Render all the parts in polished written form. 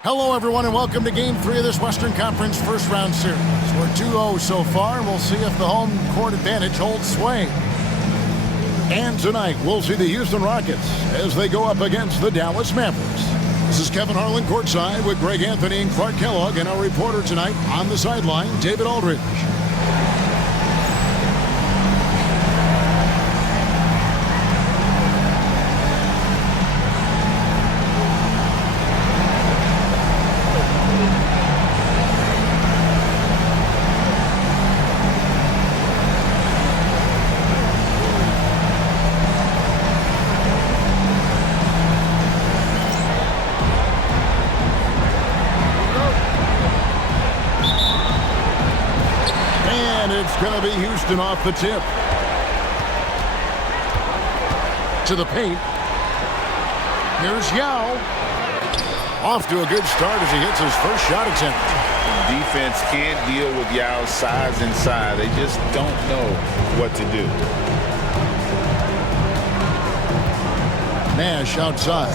Hello, everyone, and welcome to Game 3 of this Western Conference first-round series. We're 2-0 so far, and we'll see if the home court advantage holds sway. And tonight, we'll see the Houston Rockets as they go up against the Dallas Mavericks. This is Kevin Harlan courtside with Greg Anthony and Clark Kellogg, and our reporter tonight on the sideline, David Aldridge. It's going to be Houston off the tip. To the paint. Here's Yao. Off to a good start as he hits his first shot attempt. Defense can't deal with Yao's size inside. They just don't know what to do. Nash outside.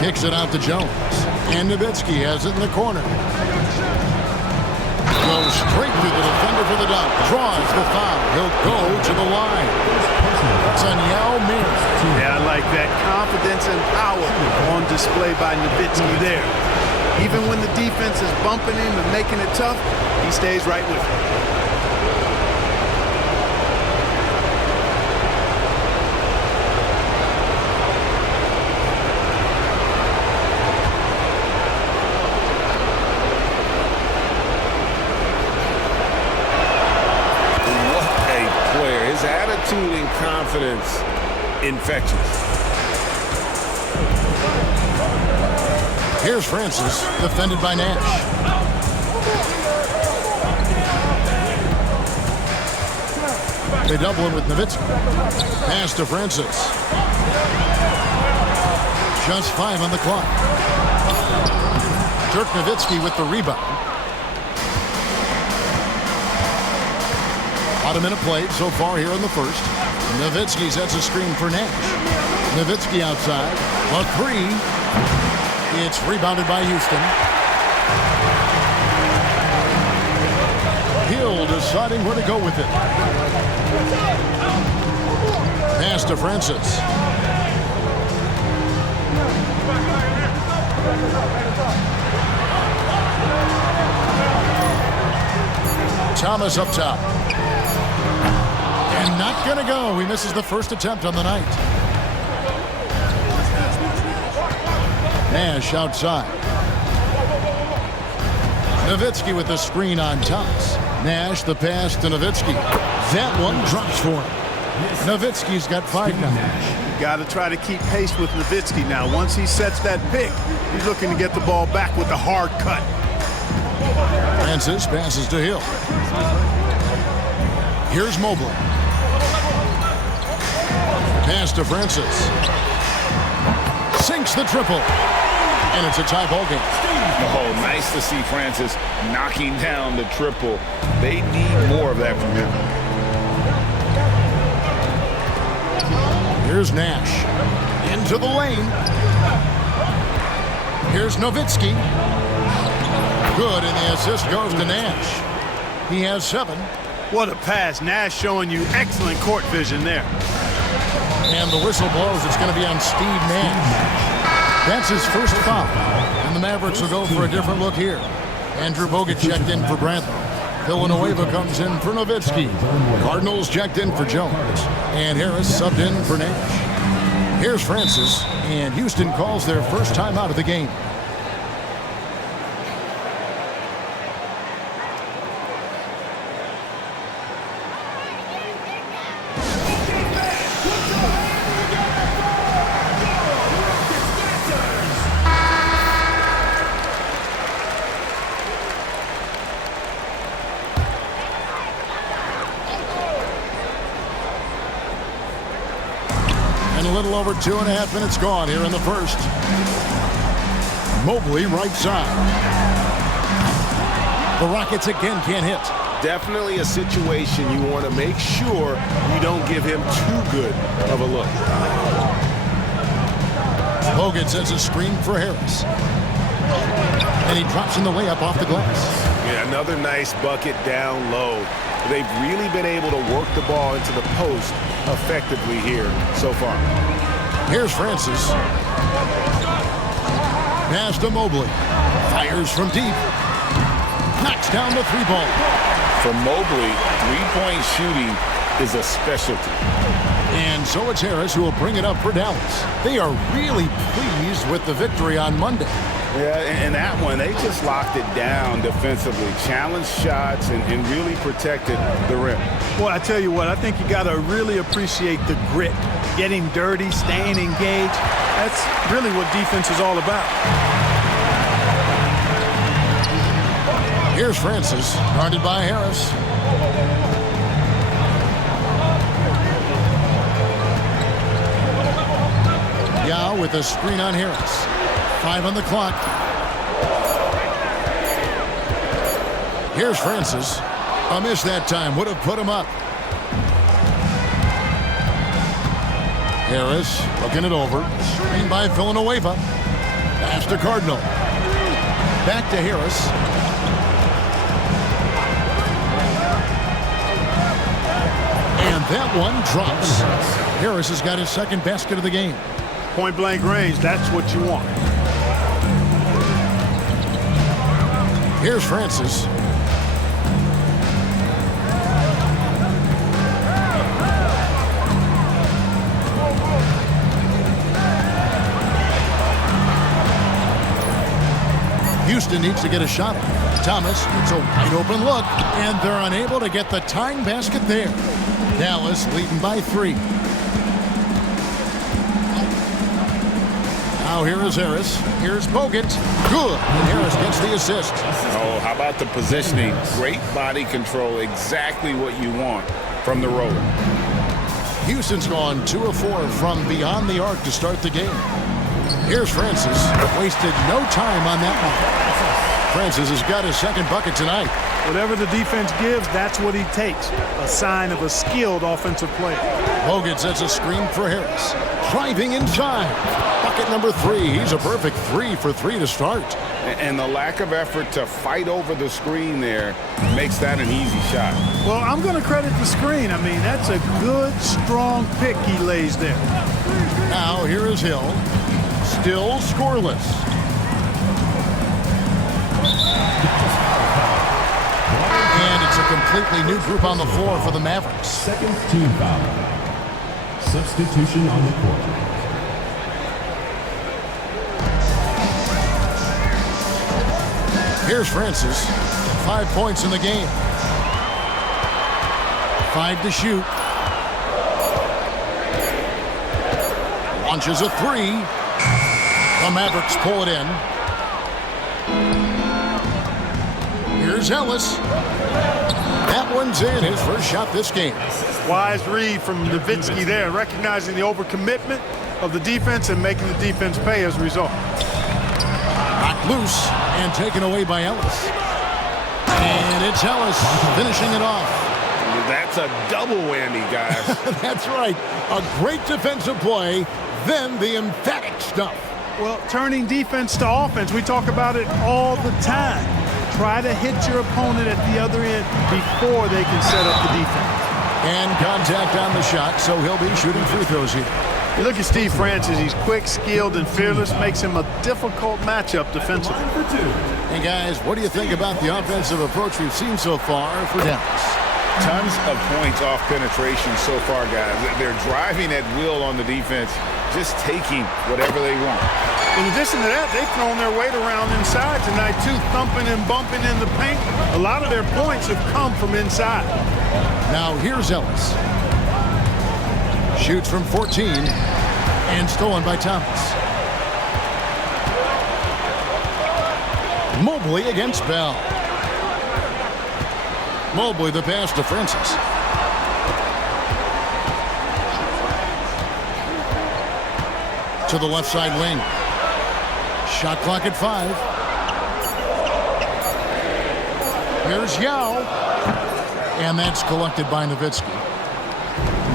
Kicks it out to Jones. And Nowitzki has it in the corner. Goes straight through the defender for the dunk. Draws the foul. He'll go to the line. It's on Yao Ming. Yeah, I like that confidence and power on display by Nowitzki there. Even when the defense is bumping him and making it tough, he stays right with it. And confidence infectious. Here's Francis, defended by Nash. They double him with Nowitzki. Pass to Francis. Just 5 on the clock. Dirk Nowitzki with the rebound. About a minute played so far here in the first. Nowitzki sets a screen for Nash. Nowitzki outside. A three. It's rebounded by Houston. Hill deciding where to go with it. Pass to Francis. Thomas up top. And not going to go. He misses the first attempt on the night. Nash outside. Nowitzki with the screen on Thomas. Nash the pass to Nowitzki. That one drops for him. Nowitzki's got 5 now. You got to try to keep pace with Nowitzki now. Once he sets that pick, he's looking to get the ball back with a hard cut. Francis passes to Hill. Here's Mobley. Pass to Francis. Sinks the triple. And it's a tie ball game. Oh, nice to see Francis knocking down the triple. They need more of that from him. Here's Nash. Into the lane. Here's Nowitzki. Good, and the assist goes to Nash. He has 7. What a pass. Nash showing you excellent court vision there. And the whistle blows. It's going to be on Steve Nash. That's his first foul. And the Mavericks will go for a different look here. Andrew Bogut checked in for Bradley. Villanueva comes in for Nowitzki. Cardinals checked in for Jones. And Harris subbed in for Nash. Here's Francis. And Houston calls their first time out of the game. And a little over 2.5 minutes gone here in the first. Mobley right side. The Rockets again can't hit. Definitely a situation you want to make sure you don't give him too good of a look. Bogut sends a screen for Harris. And he drops in the layup off the glass. Yeah, another nice bucket down low. They've really been able to work the ball into the post effectively here so far. Here's Francis. Pass to Mobley. Fires from deep. Knocks down the three ball. For Mobley, three-point shooting is a specialty. And so it's Harris who will bring it up for Dallas. They are really pleased with the victory on Monday. Yeah, and that one, they just locked it down defensively, challenged shots, and really protected the rim. Well, I tell you what, I think you got to really appreciate the grit, getting dirty, staying engaged. That's really what defense is all about. Here's Francis, guarded by Harris. Yao with a screen on Harris. 5 on the clock. Here's Francis. A miss that time would have put him up. Harris looking it over. Screen by Villanueva. Pass to Cardinal. Back to Harris. And that one drops. Harris has got his second basket of the game. Point blank range, that's what you want. Here's Francis. Houston needs to get a shot off. Thomas, it's a wide open look, and they're unable to get the tying basket there. Dallas leading by 3. Now here is Harris. Here's Bogut. Good. And Harris gets the assist. Oh, how about the positioning? Great body control. Exactly what you want from the roller. Houston's gone 2 of 4 from beyond the arc to start the game. Here's Francis. Wasted no time on that one. Francis has got his second bucket tonight. Whatever the defense gives, that's what he takes. A sign of a skilled offensive player. Bogut sets a screen for Harris. Driving inside. Bucket number 3. He's a perfect 3 for 3 to start. And the lack of effort to fight over the screen there makes that an easy shot. Well, I'm going to credit the screen. I mean, that's a good, strong pick he lays there. Now here is Hill. Still scoreless. And it's a completely new group on the floor for the Mavericks. Second team foul. Substitution on the court. Here's Francis. 5 points in the game. 5 to shoot. Launches a 3. The Mavericks pull it in. Here's Ellis. That one's in. His first shot this game. Wise read from Nowitzki there, recognizing the overcommitment of the defense and making the defense pay as a result. Knocked loose and taken away by Ellis. And it's Ellis finishing it off. That's a double whammy, guys. That's right. A great defensive play, then the emphatic stuff. Well, turning defense to offense, we talk about it all the time. Try to hit your opponent at the other end before they can set up the defense. And contact on the shot, so he'll be shooting free throws here. You look at Steve Francis, he's quick, skilled, and fearless, makes him a difficult matchup defensively. Hey guys, what do you think about the offensive approach we've seen so far for Dallas? Tons of points off penetration so far, guys. They're driving at will on the defense, just taking whatever they want. In addition to that, they've thrown their weight around inside tonight, too, thumping and bumping in the paint. A lot of their points have come from inside. Now here's Ellis. Shoots from 14 and stolen by Thomas. Mobley against Bell. Mobley the pass to Francis. To the left side wing. Shot clock at 5. Here's Yao. And that's collected by Nowitzki.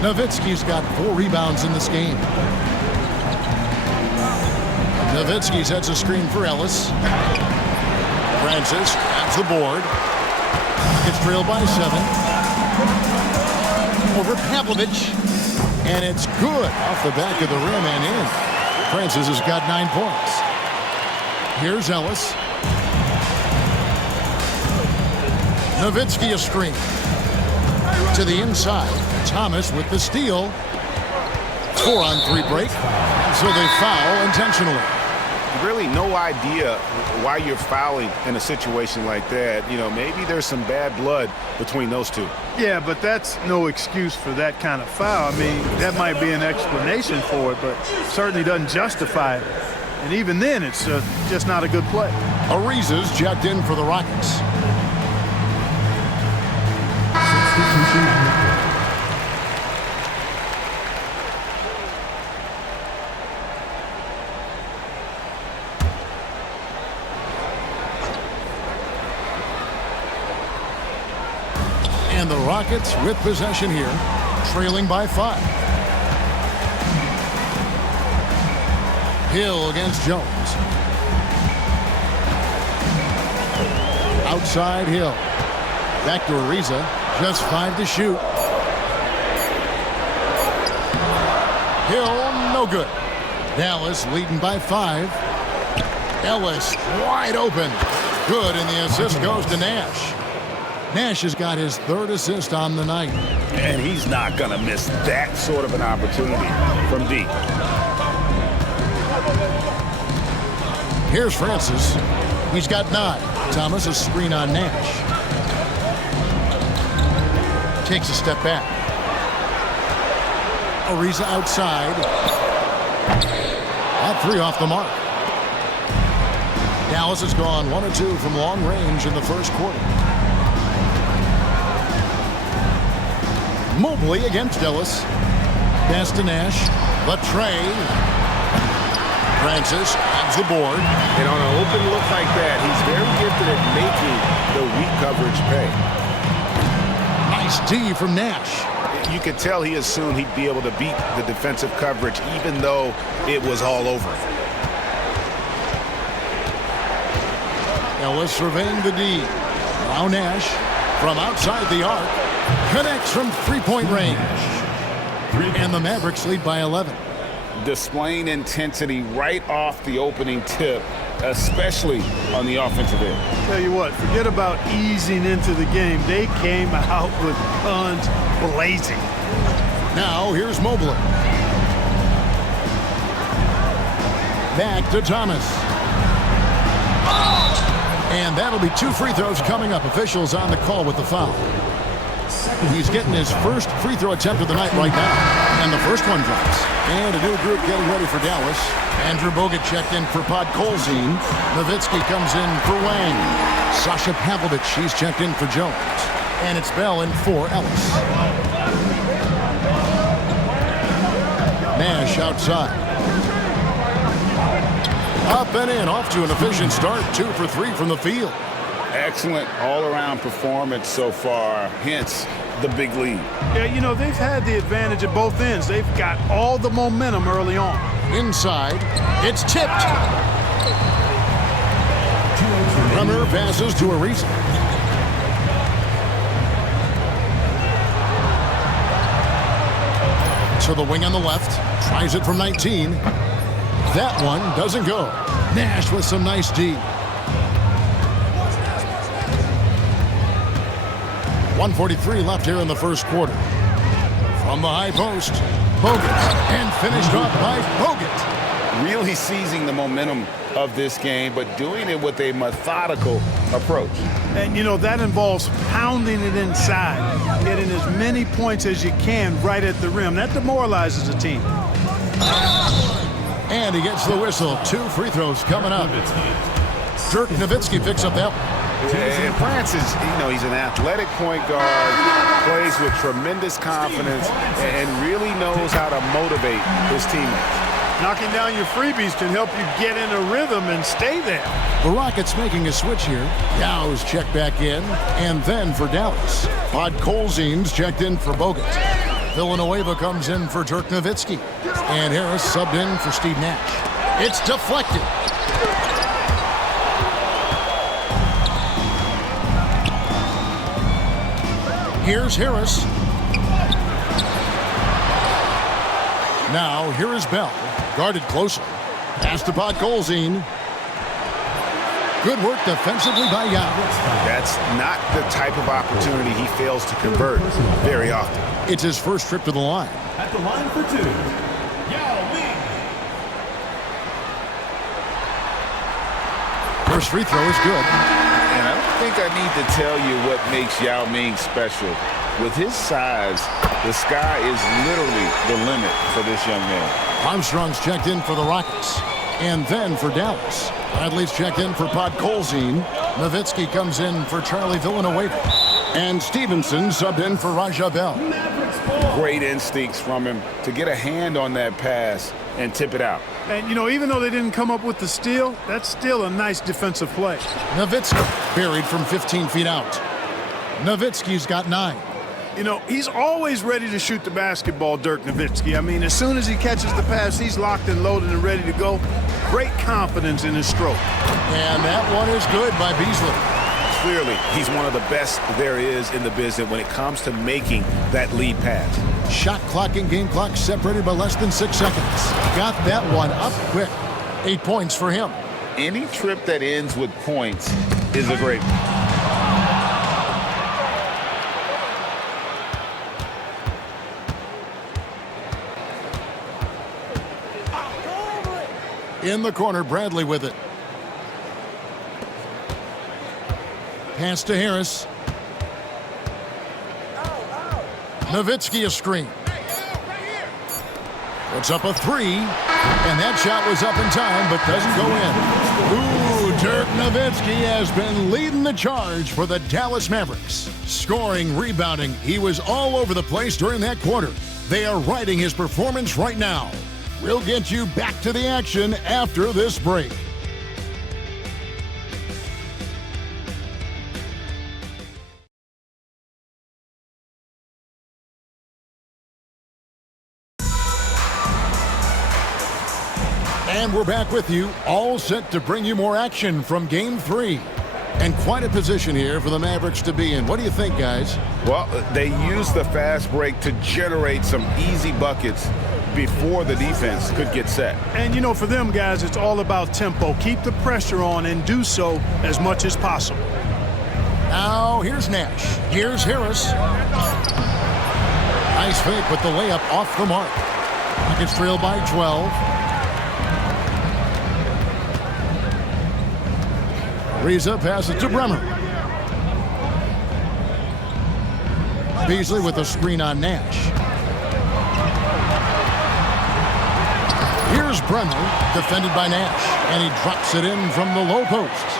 Nowitzki's got 4 rebounds in this game. Nowitzki sets a screen for Ellis. Francis grabs the board. It's trailed by 7. Over Pavlovich. And it's good off the back of the rim and in. Francis has got 9 points. Here's Ellis. Nowitzki a screen. To the inside. Thomas with the steal. 4-on-3 break. So they foul intentionally. Really no idea why you're fouling in a situation like that. You know, maybe there's some bad blood between those two. Yeah, but that's no excuse for that kind of foul. I mean, that might be an explanation for it, but certainly doesn't justify it. And even then, it's just not a good play. Ariza's checked in for the Rockets. And the Rockets with possession here, trailing by 5. Hill against Jones. Outside Hill. Back to Ariza. Just 5 to shoot. Hill, no good. Dallas leading by 5. Ellis wide open. Good, and the assist goes to Nash. Nash has got his 3rd assist on the night. And he's not going to miss that sort of an opportunity from deep. Here's Francis. He's got 9. Thomas a screen on Nash. Takes a step back. Ariza outside. That 3 off the mark. Dallas has gone 1 of 2 from long range in the first quarter. Mobley against Ellis. Pass to Nash. Latre. Francis adds the board. And on an open look like that, he's very gifted at making the weak coverage pay. Nice D from Nash. You could tell he assumed he'd be able to beat the defensive coverage even though it was all over. Ellis surveying the D. Now Nash from outside the arc. Connects from 3-point range. And the Mavericks lead by 11. Displaying intensity right off the opening tip, especially on the offensive end. Tell you what, forget about easing into the game. They came out with guns blazing. Now here's Mobley. Back to Thomas. And that'll be 2 free throws coming up. Officials on the call with the foul. He's getting his first free throw attempt of the night right now. And the first one drops. And a new group getting ready for Dallas. Andrew Bogut checked in for Podkolzin. Nowitzki comes in for Wang. Sasha Pavlovich, she's checked in for Jones. And it's Bell in for Ellis. Nash outside. Up and in, off to an efficient start. 2 for 3 from the field. Excellent all-around performance so far, hence the big lead. Yeah, you know, they've had the advantage at both ends. They've got all the momentum early on. Inside, it's tipped. Runner passes to Ariza. To the wing on the left, tries it from 19. That one doesn't go. Nash with some nice D. 1:43 left here in the first quarter. From the high post, Bogut, and finished off by Bogut. Really seizing the momentum of this game, but doing it with a methodical approach. And, you know, that involves pounding it inside, getting as many points as you can right at the rim. That demoralizes a team. And he gets the whistle. 2 free throws coming up. Dirk Nowitzki picks up that one. And Francis, you know, he's an athletic point guard, plays with tremendous confidence, and really knows how to motivate his teammates. Knocking down your freebies can help you get in a rhythm and stay there. The Rockets making a switch here. Dow's checked back in, and then for Dallas. Podkolzin's checked in for Bogut. Villanueva comes in for Dirk Nowitzki. And Harris subbed in for Steve Nash. It's deflected. Here's Harris. Now, here is Bell. Guarded closely. Pass to Podkolzin. Good work defensively by Yao. That's not the type of opportunity he fails to convert very often. It's his first trip to the line. At the line for 2, Yao Ming. First free throw is good. And I don't think I need to tell you what makes Yao Ming special. With his size, the sky is literally the limit for this young man. Armstrong's checked in for the Rockets. And then for Dallas. Bradley's checked in for Podkolzin. Nowitzki comes in for Charlie Villanueva. And Stevenson subbed in for Raja Bell. Great instincts from him to get a hand on that pass and tip it out. And, you know, even though they didn't come up with the steal, that's still a nice defensive play. Nowitzki buried from 15 feet out. Nowitzki's got 9. You know, he's always ready to shoot the basketball, Dirk Nowitzki. I mean, as soon as he catches the pass, he's locked and loaded and ready to go. Great confidence in his stroke. And that one is good by Beasley. Clearly, he's one of the best there is in the business when it comes to making that lead pass. Shot clock and game clock separated by less than 6 seconds. Got that one up quick. 8 points for him. Any trip that ends with points is a great one. In the corner, Bradley with it. Pass to Harris. Nowitzki a screen. Puts up a 3. And that shot was up in time, but doesn't go in. Ooh, Dirk Nowitzki has been leading the charge for the Dallas Mavericks. Scoring, rebounding, he was all over the place during that quarter. They are riding his performance right now. We'll get you back to the action after this break. And we're back with you, all set to bring you more action from Game 3. And quite a position here for the Mavericks to be in. What do you think, guys? Well, they used the fast break to generate some easy buckets before the defense could get set. And, you know, for them guys, it's all about tempo. Keep the pressure on and do so as much as possible. Now, here's Nash. Here's Harris. Nice fake with the layup off the mark. Rockets trail by 12. Reza passes to Bremer. Beasley with a screen on Nash. Here's Bremer, defended by Nash, and he drops it in from the low post.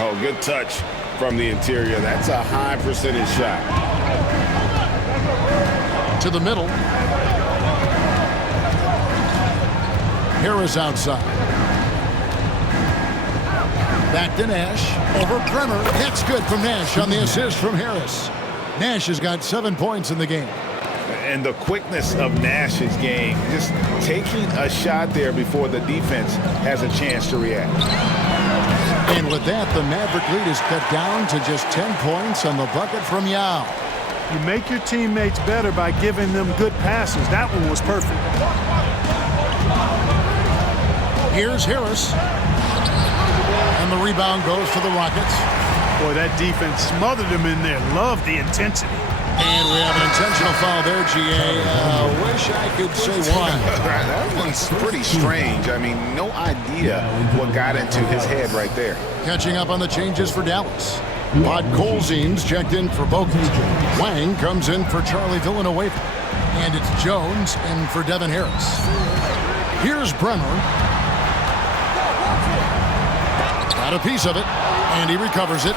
Oh, good touch from the interior. That's a high percentage shot. To the middle. Harris outside. Back to Nash. Over Bremer. That's good from Nash on the assist from Harris. Nash has got 7 points in the game. And the quickness of Nash's game, just taking a shot there before the defense has a chance to react. And with that, the Maverick lead is cut down to just 10 points on the bucket from Yao. You make your teammates better by giving them good passes. That one was perfect. Here's Harris. And the rebound goes to the Rockets. Boy, that defense smothered him in there. Love the intensity. And we have an intentional foul there, GA. Wish I could say why. That one's pretty strange. I mean, no idea what got into his head right there. Catching up on the changes for Dallas. Podkolzin's checked in for Bogut. Wang comes in for Charlie Villanueva. And it's Jones in for Devin Harris. Here's Bremer. Got a piece of it, and he recovers it.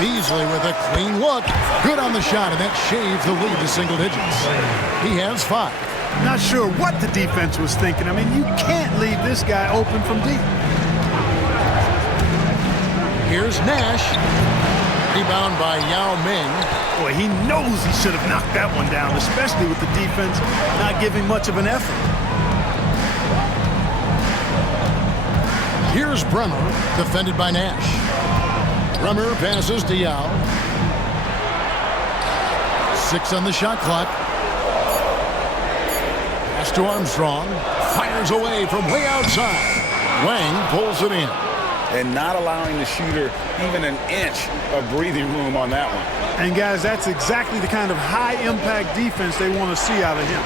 Beasley with a clean look. Good on the shot, and that shaves the lead to single digits. He has 5. Not sure what the defense was thinking. I mean, you can't leave this guy open from deep. Here's Nash. Rebound by Yao Ming. Boy, he knows he should have knocked that one down, especially with the defense not giving much of an effort. Here's Bremer, defended by Nash. Bremer passes to Yao. 6 on the shot clock. Pass to Armstrong. Fires away from way outside. Wang pulls it in. And not allowing the shooter even an inch of breathing room on that one. And guys, that's exactly the kind of high-impact defense they want to see out of him.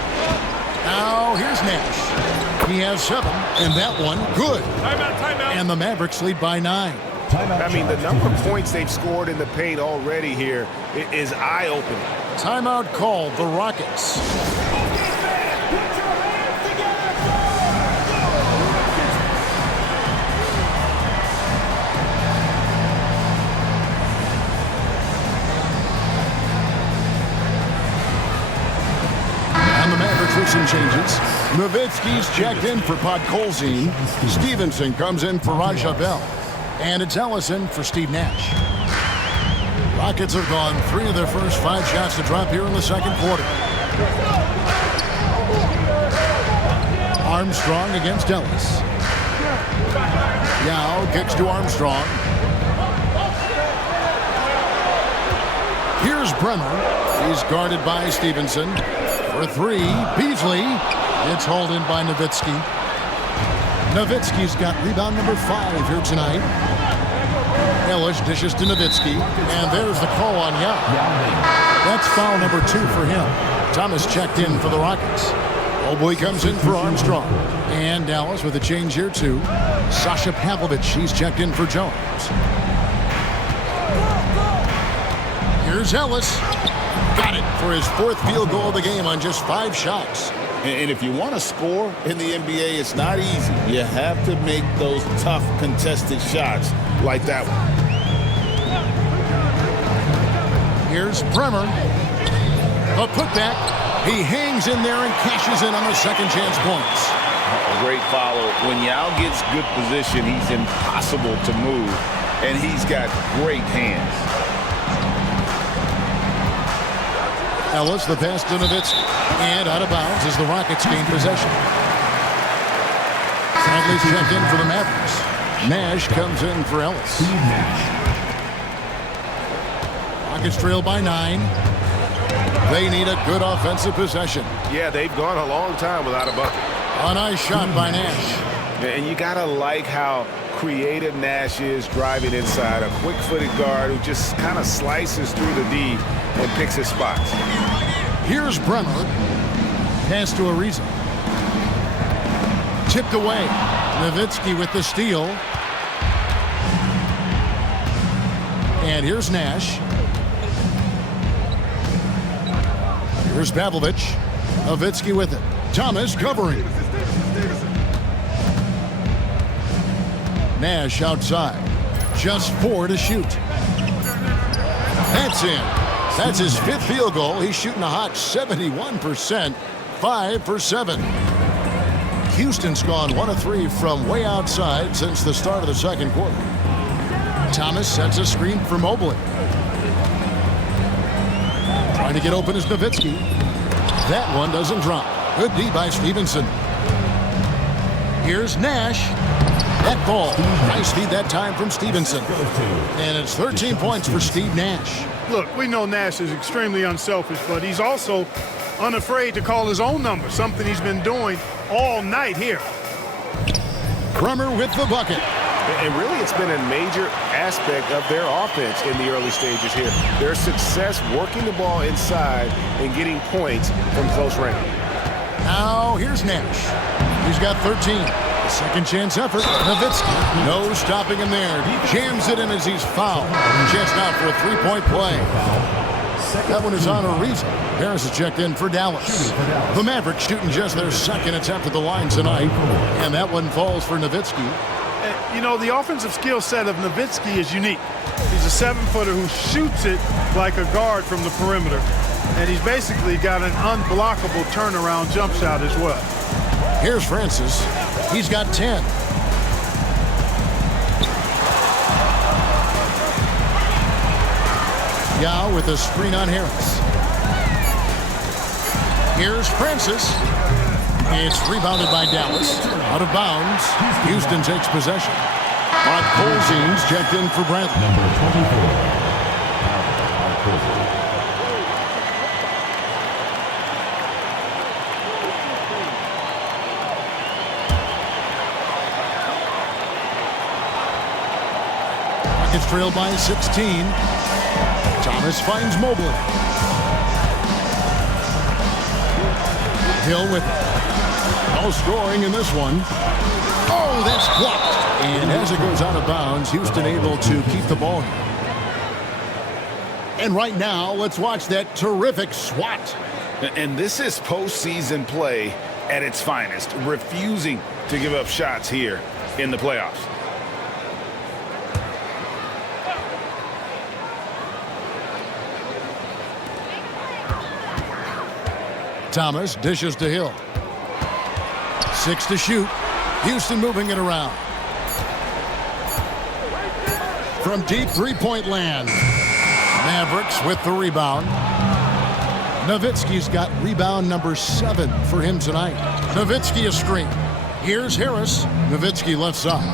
Now here's Nash. He has 7, and that one good. Timeout. And the Mavericks lead by 9. I mean, the number of points they've scored in the paint already here is eye-opening. Timeout called the Rockets. Some changes. Nowitzki's checked in for Podkolzin. Stevenson comes in for Raja Bell. And it's Ellison for Steve Nash. Rockets have gone 3 of their first 5 shots to drop here in the second quarter. Armstrong against Ellis. Yao kicks to Armstrong. Here's Bremer. He's guarded by Stevenson. For 3, Beasley. It's hauled in by Nowitzki. Nowitzki's got rebound number 5 here tonight. Ellis dishes to Nowitzki. And there's the call on Yao. That's foul number 2 for him. Thomas checked in for the Rockets. Oboy comes in for Armstrong. And Dallas with a change here too. Sasha Pavlovich, he's checked in for Jones. Here's Ellis. Got it for his 4th field goal of the game on just 5 shots. And if you want to score in the NBA, it's not easy. You have to make those tough contested shots like that one. Here's Bremer. A putback. He hangs in there and cashes in on the second chance points. Great follow. When Yao gets good position, he's impossible to move. And he's got great hands. Ellis, the pass to Nowitzki. And out of bounds as the Rockets gain possession. Bradley's checked in for the Mavericks. Nash comes in for Ellis. Rockets trail by 9. They need a good offensive possession. Yeah, they've gone a long time without a bucket. A nice shot by Nash. And you got to like how creative Nash is driving inside. A quick-footed guard who just kind of slices through the D and picks his spots. Here's Bremer. Pass to Ariza. Tipped away. Nowitzki with the steal. And here's Nash. Here's Pavlovich. Nowitzki with it. Thomas covering. Nash outside. Just 4 to shoot. That's in. That's his 5th field goal. He's shooting a hot 71%. 5 for 7. Houston's gone 1 of 3 from way outside since the start of the second quarter. Thomas sets a screen for Mobley. Trying to get open is Nowitzki. That one doesn't drop. Good D by Stevenson. Here's Nash. That ball. Nice feed that time from Stevenson. And it's 13 points for Steve Nash. Look, we know Nash is extremely unselfish, but he's also unafraid to call his own number, something he's been doing all night here. Bremer with the bucket. And really, it's been a major aspect of their offense in the early stages here. Their success working the ball inside and getting points from close range. Now, here's Nash. He's got 13. Second chance effort. Nowitzki. No stopping him there. Jams it in as he's fouled. Chance now for a 3-point play. That one is on Ariza. Harris is checked in for Dallas. The Mavericks shooting just their 2nd attempt at the line tonight. And that one falls for Nowitzki. You know, the offensive skill set of Nowitzki is unique. He's a 7-footer who shoots it like a guard from the perimeter. And he's basically got an unblockable turnaround jump shot as well. Here's Francis. He's got 10. Yao with a screen on Harris. Here's Francis. It's rebounded by Dallas. Out of bounds. Houston takes possession. But Colzine's checked in for Brantley. Number 24. Rockets trailed by 16. Thomas finds Mobley. Hill with it. No scoring in this one. Oh, that's blocked. And as it goes out of bounds, Houston able to keep the ball. And right now, let's watch that terrific swat. And this is postseason play at its finest, refusing to give up shots here in the playoffs. Thomas dishes to Hill. 6 to shoot. Houston moving it around. From deep three-point land. Mavericks with the rebound. Nowitzki's got rebound number 7 for him tonight. Nowitzki a screen. Here's Harris. Nowitzki left side.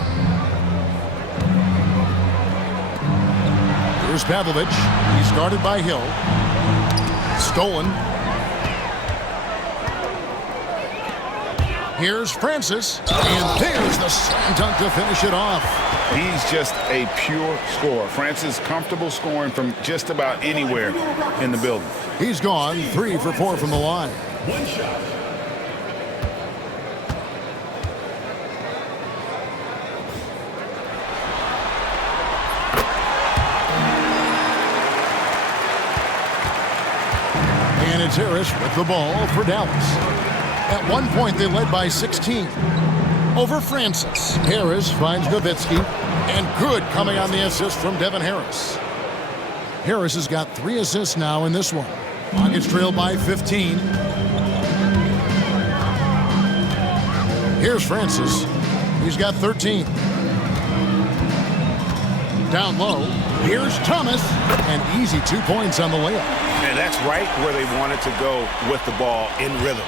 Here's Pavlovich. He's guarded by Hill. Stolen. Here's Francis, and there's the slam dunk to finish it off. He's just a pure scorer. Francis comfortable scoring from just about anywhere in the building. He's gone 3 for 4 from the line. One shot. And it's Harris with the ball for Dallas. At one point, they led by 16. Over Francis. Harris finds Nowitzki. And good coming on the assist from Devin Harris. Harris has got 3 assists now in this one. Rockets trail by 15. Here's Francis. He's got 13. Down low. Here's Thomas. An easy 2 points on the layup. And that's right where they wanted to go with the ball, in rhythm.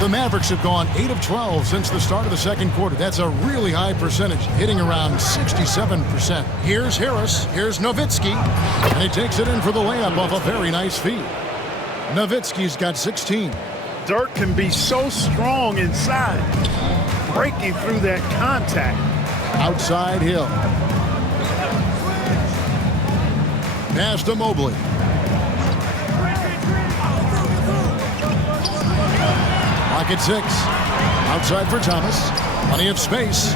The Mavericks have gone 8 of 12 since the start of the second quarter. That's a really high percentage, hitting around 67%. Here's Harris. Here's Nowitzki. And he takes it in for the layup off a very nice feed. Nowitzki's got 16. Dirk can be so strong inside, breaking through that contact. Outside Hill. Pass to Mobley. Rocket 6. Outside for Thomas. Plenty of space.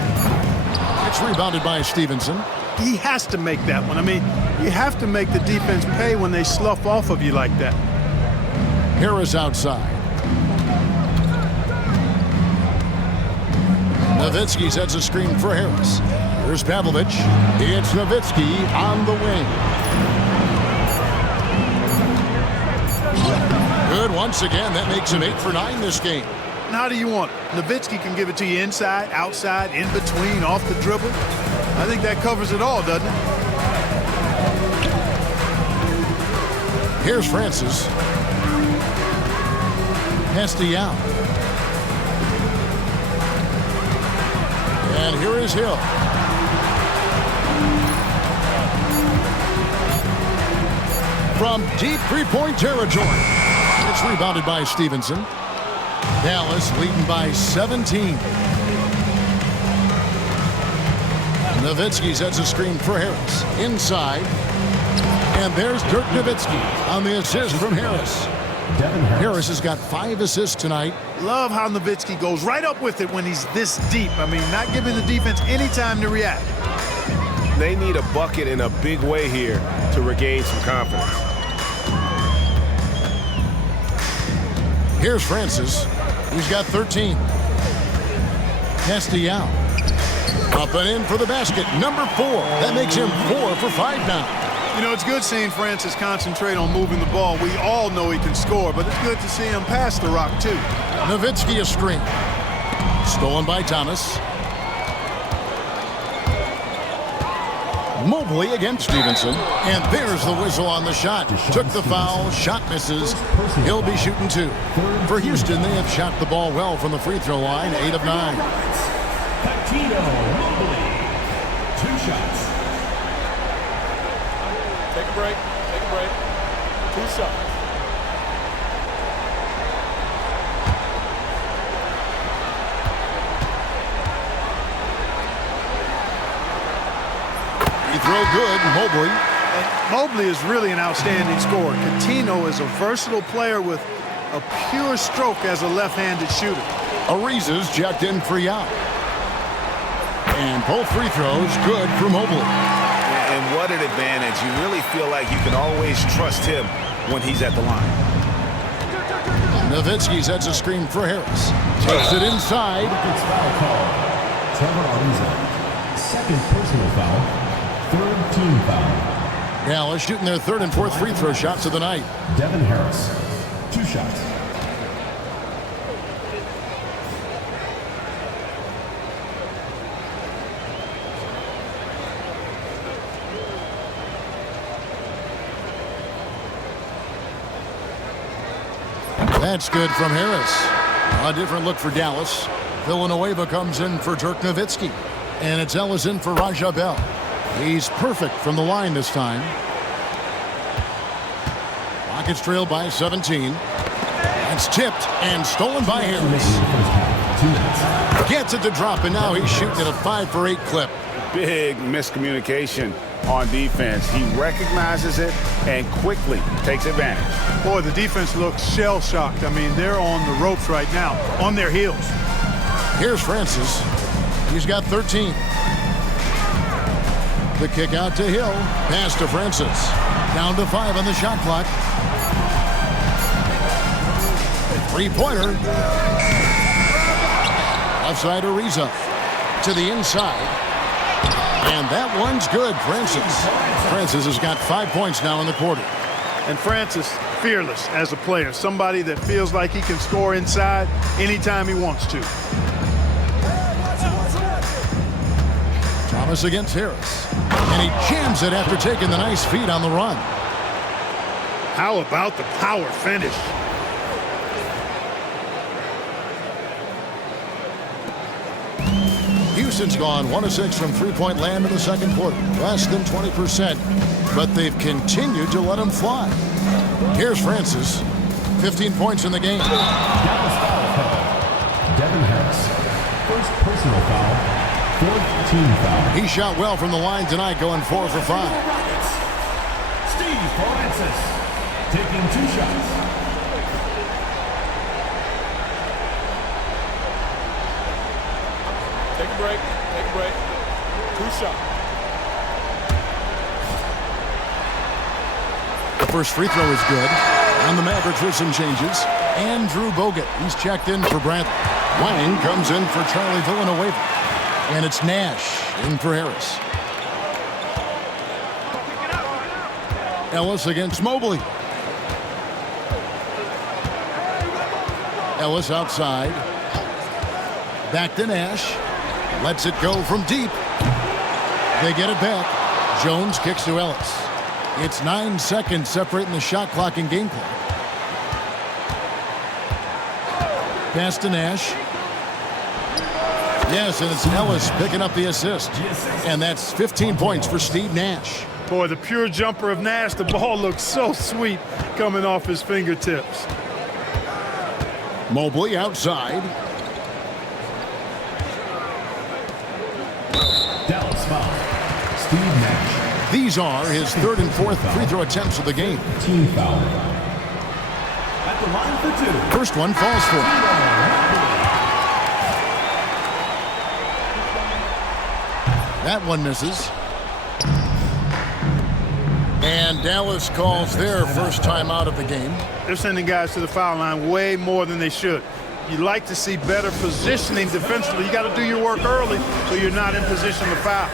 It's rebounded by Stevenson. He has to make that one. I mean, you have to make the defense pay when they slough off of you like that. Harris outside. Nowitzki sets a screen for Harris. Here's Pavlovich. It's Nowitzki on the wing. Good once again. That makes him 8 for 9 this game. How do you want it? Nowitzki can give it to you inside, outside, in between, off the dribble. I think that covers it all, doesn't it? Here's Francis. Castellano. And here is Hill. From deep three-point territory. It's rebounded by Stevenson. Dallas leading by 17. Nowitzki sets a screen for Harris. Inside. And there's Dirk Nowitzki on the assist from Harris. Harris has got 5 assists tonight. Love how Nowitzki goes right up with it when he's this deep. I mean, not giving the defense any time to react. They need a bucket in a big way here to regain some confidence. Here's Francis. He's got 13. Castellano. Up and in for the basket. Number 4. That makes him 4 for 5 now. You know, it's good seeing Francis concentrate on moving the ball. We all know he can score, but it's good to see him pass the rock, too. Nowitzki a screen. Stolen by Thomas. Mobley against Stevenson. And there's the whistle on the shot. Took the foul. Shot misses. He'll be shooting 2. For Houston, they have shot the ball well from the free throw line. 8 of 9. Mobley. 2 shots. Take a break. Take a break. 2 shots. Throw good, Mobley. And Mobley is really an outstanding scorer. Coutinho is a versatile player with a pure stroke as a left-handed shooter. Ariza's checked in for Yao. And both free throws good for Mobley. And what an advantage. You really feel like you can always trust him when he's at the line. Nowitzki sets a screen for Harris. Takes it inside. Foul call. Trevor Ariza. Second personal foul. 3rd team foul. Dallas shooting their 3rd and 4th free throw shots of the night. Devin Harris. 2 shots. That's good from Harris. A different look for Dallas. Villanueva comes in for Dirk Nowitzki. And it's Ellis in for Raja Bell. He's perfect from the line this time. Rockets trail by 17. That's tipped and stolen by Harris. Gets it to drop, and now he's shooting at a 5 for 8 clip. Big miscommunication on defense. He recognizes it and quickly takes advantage. Boy, the defense looks shell-shocked. I mean, they're on the ropes right now, on their heels. Here's Francis. He's got 13. The kick out to Hill. Pass to Francis. Down to 5 on the shot clock. Three-pointer. Offside Ariza. To the inside. And that one's good. Francis has got 5 points now in the quarter. And Francis, fearless as a player. Somebody that feels like he can score inside anytime he wants to. Thomas against Harris. And he jams it after taking the nice feed on the run. How about the power finish? Houston's gone 1 of 6 from three-point land in the second quarter. Less than 20%. But they've continued to let him fly. Here's Francis. 15 points in the game. Devin Harris. First personal foul. 4th team foul. He shot well from the line tonight, going 4 for 5. Steve Francis taking 2 shots. Take a break. Take a break. 2 shots. The first free throw is good. And the Mavericks with some changes. Andrew Bogut. He's checked in for Bradley. Wang comes in for Charlie Villanueva. And it's Nash in for Harris. Ellis against Mobley. Ellis outside. Back to Nash. Lets it go from deep. They get it back. Jones kicks to Ellis. It's 9 seconds separating the shot clock and game clock. Pass to Nash. Yes, and it's Ellis picking up the assist. And that's 15 points for Steve Nash. Boy, the pure jumper of Nash. The ball looks so sweet coming off his fingertips. Mobley outside. Dallas foul. Steve Nash. These are his 3rd and 4th free throw attempts of the game. Team foul. At the line for 2. First one falls for him. That one misses. And Dallas calls their first time out of the game. They're sending guys to the foul line way more than they should. You'd like to see better positioning defensively. You got to do your work early so you're not in position to foul.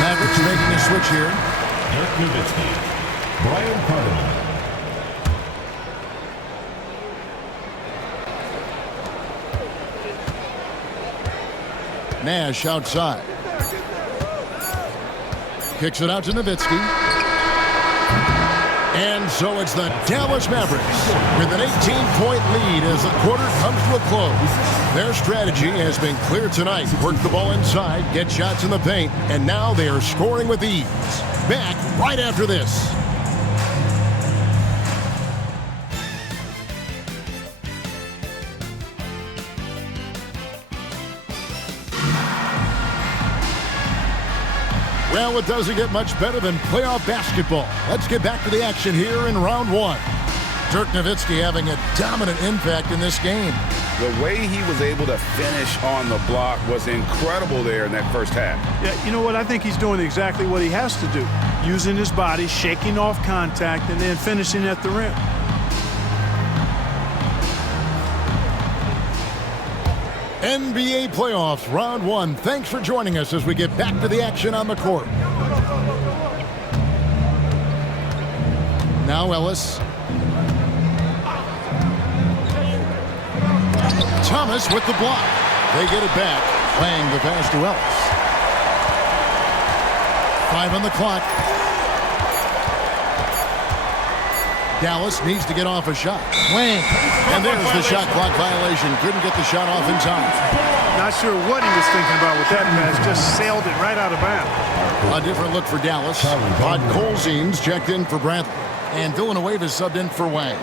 Mavericks making a switch here. Dirk Nowitzki. Brian Cardinal. Nash outside. Kicks it out to Nowitzki. And so it's the Dallas Mavericks with an 18-point lead as the quarter comes to a close. Their strategy has been clear tonight. Work the ball inside, get shots in the paint, and now they are scoring with ease. Back right after this. Well, it doesn't get much better than playoff basketball. Let's get back to the action here in round one. Dirk Nowitzki having a dominant impact in this game. The way he was able to finish on the block was incredible there in that first half. Yeah, you know what? I think he's doing exactly what he has to do. Using his body, shaking off contact, and then finishing at the rim. NBA playoffs, round one. Thanks for joining us as we get back to the action on the court. Now Ellis. Thomas with the block. They get it back, playing the pass to Ellis. 5 on the clock. Dallas needs to get off a shot. Wham! And there's the shot clock violation. Couldn't get the shot off in time. Not sure what he was thinking about with that pass. Just sailed it right out of bounds. A different look for Dallas. Rod Colzine's checked in for Bradley. And Villanueva's subbed in for Wang.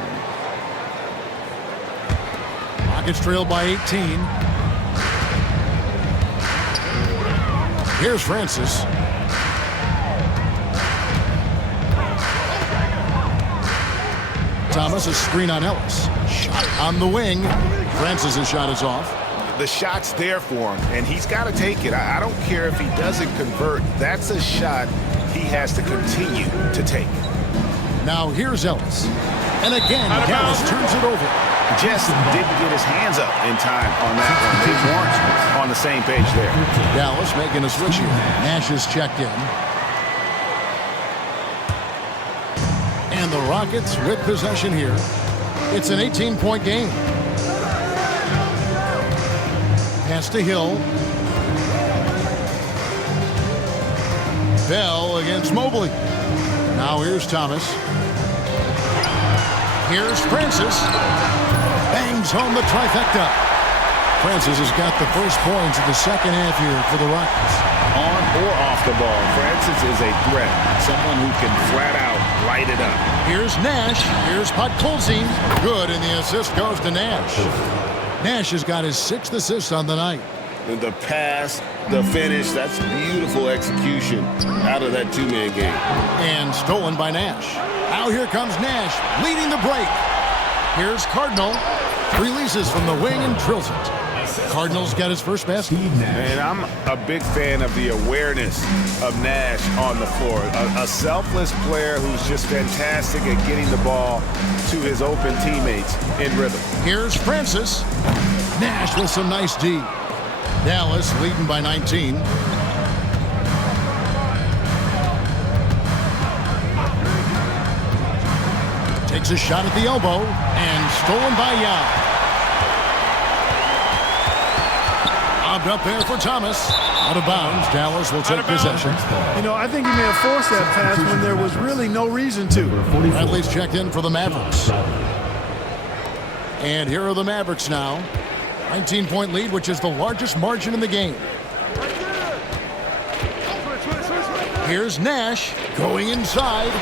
Rockets trailed by 18. Here's Francis. Thomas, a screen on Ellis. Shot on the wing. Francis's shot is off. The shot's there for him, and he's got to take it. I don't care if he doesn't convert. That's a shot he has to continue to take. Now here's Ellis. And again, Dallas turns it over. Just didn't get his hands up in time on that one. They weren't on the same page there. Dallas making a switch here. Nash is checked in. And the Rockets with possession here. It's an 18-point game. Pass to Hill. Bell against Mobley. Now here's Thomas. Here's Francis. Bangs home the trifecta. Francis has got the first points of the second half here for the Rockets. On or off the ball, Francis is a threat. Someone who can flat out light it up. Here's Nash. Here's Podkolzin. Good, and the assist goes to Nash. Nash has got his 6th assist on the night. The pass, the finish, that's beautiful execution out of that two-man game. And stolen by Nash. Now here comes Nash, leading the break. Here's Cardinal. Releases from the wing and drills it. Cardinal's got his first basket. And I'm a big fan of the awareness of Nash on the floor. A selfless player who's just fantastic at getting the ball to his open teammates in rhythm. Here's Francis. Nash with some nice D. Dallas leading by 19. Takes a shot at the elbow and stolen by Yao. Lobbed up there for Thomas. Out of bounds. Dallas will take possession. You know, I think he may have forced that pass when there was really no reason to. Bradley's checked in for the Mavericks. And here are the Mavericks now. 19-point lead, which is the largest margin in the game. Here's Nash going inside.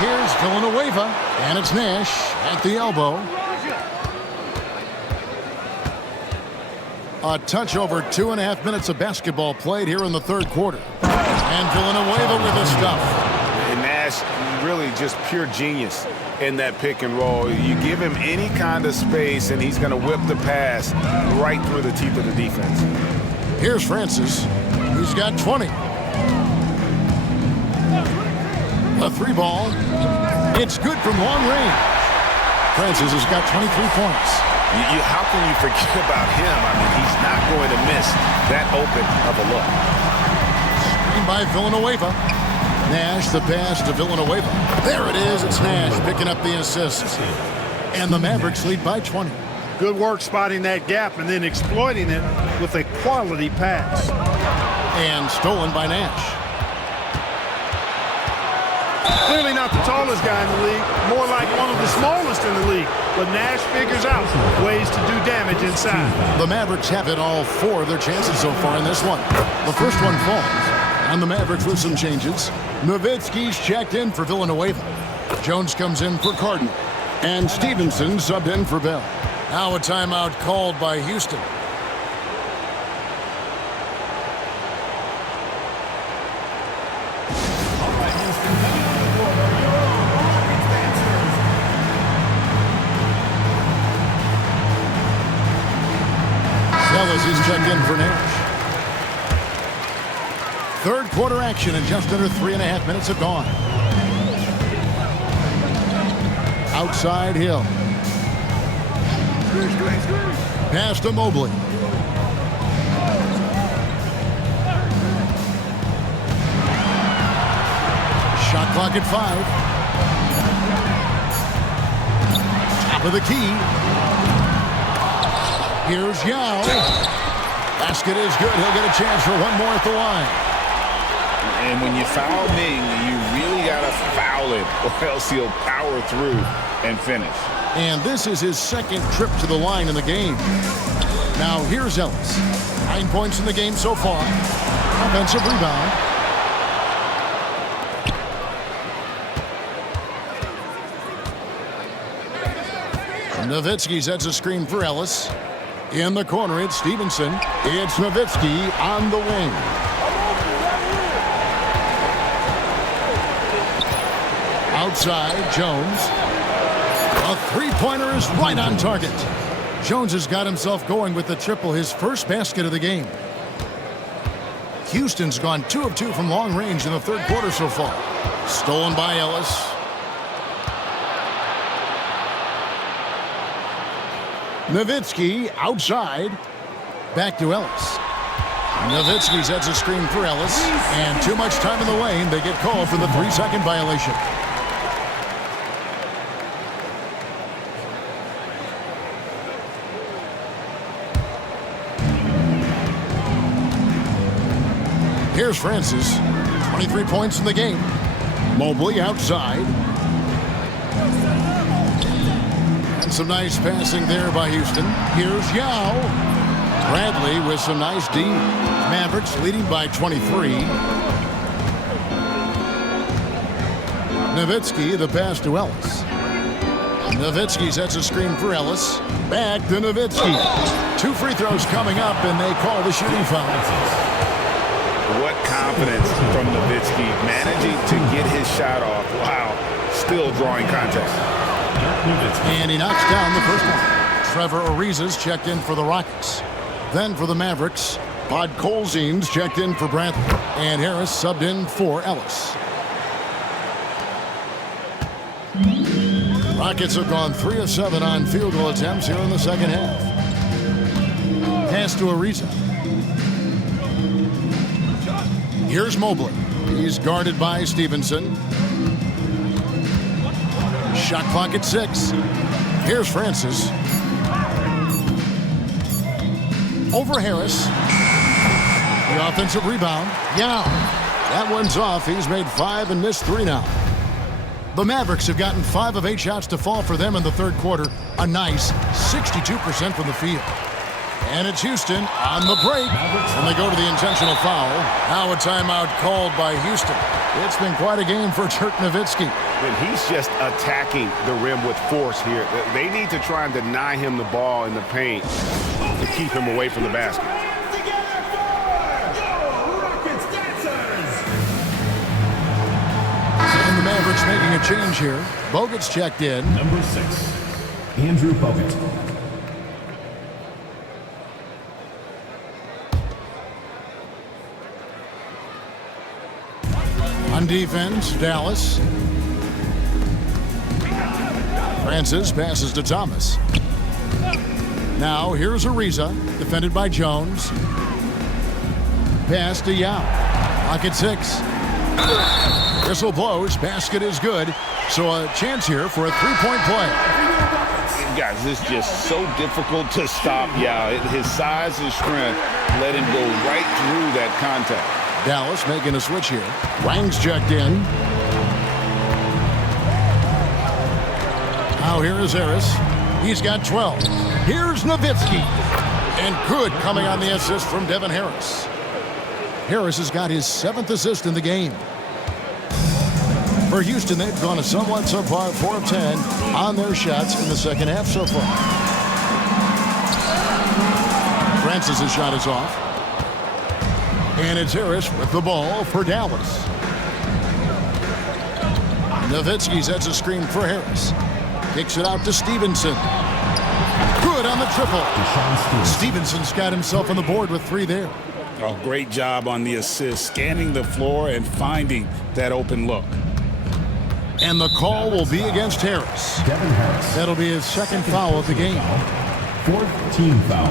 Here's Villanueva, and it's Nash at the elbow. A touch over 2.5 minutes of basketball played here in the third quarter. And Villanueva with the stuff. And Nash really just pure genius in that pick and roll. You give him any kind of space, and he's going to whip the pass right through the teeth of the defense. Here's Francis. He's got 20. A 3-ball. It's good from long range. Francis has got 23 points. How can you forget about him? I mean, he's not going to miss that open of a look. Screen by Villanueva. Nash, the pass to Villanueva. There it is. It's Nash picking up the assist. And the Mavericks lead by 20. Good work spotting that gap and then exploiting it with a quality pass. And stolen by Nash. Clearly not the tallest guy in the league, more like one of the smallest in the league. But Nash figures out ways to do damage inside. The Mavericks have it all 4 of their chances so far in this one. The first one falls. And the Mavericks with some changes. Nowitzki's checked in for Villanueva. Jones comes in for Cardinal. And Stevenson subbed in for Bell. Now a timeout called by Houston. Ellis is checked in for Nash. Third quarter action and just under 3.5 minutes have gone. Outside Hill. Pass to Mobley. Shot clock at 5. Top of the key. Here's Yao. Basket is good. He'll get a chance for one more at the line. And when you foul Ming, you really got to foul him, or else he'll power through and finish. And this is his second trip to the line in the game. Now here's Ellis. 9 points in the game so far. Offensive rebound. Nowitzki sets a screen for Ellis. In the corner, it's Stevenson. It's Nowitzki on the wing. Outside, Jones. A three-pointer is right on target. Jones has got himself going with the triple, his first basket of the game. Houston's gone 2 of 2 from long range in the third quarter so far. Stolen by Ellis. Nowitzki outside. Back to Ellis. Nowitzki sets a screen for Ellis. And too much time in the lane. They get called for the 3-second violation. Here's Francis. 23 points in the game. Mobley outside. And some nice passing there by Houston. Here's Yao. Bradley with some nice D. Mavericks leading by 23. Nowitzki, the pass to Ellis. Nowitzki sets a screen for Ellis. Back to Nowitzki. 2 free throws coming up, and they call the shooting foul. What confidence from Nowitzki, managing to get his shot off. Wow, still drawing contact. And he knocks down the first one. Trevor Ariza's checked in for the Rockets. Then for the Mavericks, Podkolzin's checked in for Bradley. And Harris subbed in for Ellis. Rockets have gone 3 of 7 on field goal attempts here in the second half. Pass to Ariza. Here's Mobley. He's guarded by Stevenson. Shot clock at 6. Here's Francis. Over Harris. The offensive rebound. Yao. That one's off. He's made 5 and missed 3 now. The Mavericks have gotten 5 of 8 shots to fall for them in the third quarter. A nice 62% from the field. And it's Houston on the break. And they go to the intentional foul. Now a timeout called by Houston. It's been quite a game for Dirk Nowitzki. And he's just attacking the rim with force here. They need to try and deny him the ball in the paint to keep him away from the basket. And the Mavericks making a change here. Bogut's checked in. Number 6, Andrew Bogut. On defense, Dallas. Francis passes to Thomas. Now here's Ariza, defended by Jones. Pass to Yao. Clock at 6. Whistle blows. Basket is good. So a chance here for a 3-point play. Guys, this is just so difficult to stop. Yeah, his size and strength let him go right through that contact. Dallas making a switch here. Wang's checked in. Now here is Harris. He's got 12. Here's Nowitzki. And good coming on the assist from Devin Harris. Harris has got his 7th assist in the game. For Houston, they've gone a somewhat subpar 4 of 10 on their shots in the second half so far. Francis' shot is off. And it's Harris with the ball for Dallas. Nowitzki sets a screen for Harris. Kicks it out to Stevenson. Good on the triple. Stevenson's got himself on the board with 3 there. Oh, great job on the assist, scanning the floor and finding that open look. And the call will be against Harris. Devin Harris. That'll be his 2nd foul of the game. 4th team foul.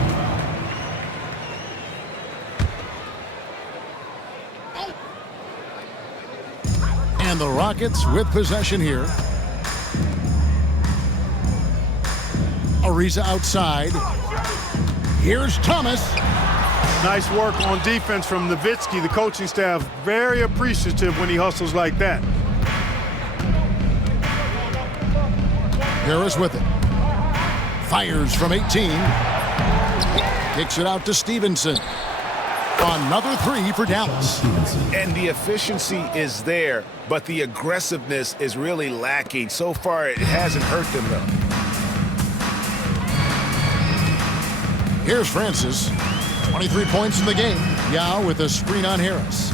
And the Rockets with possession here. Ariza outside. Here's Thomas. Nice work on defense from Nowitzki. The coaching staff very appreciative when he hustles like that. Harris with it. Fires from 18. Kicks it out to Stevenson. Another 3 for Dallas. And the efficiency is there, but the aggressiveness is really lacking. So far, it hasn't hurt them, though. Here's Francis. 23 points in the game. Yao with a screen on Harris.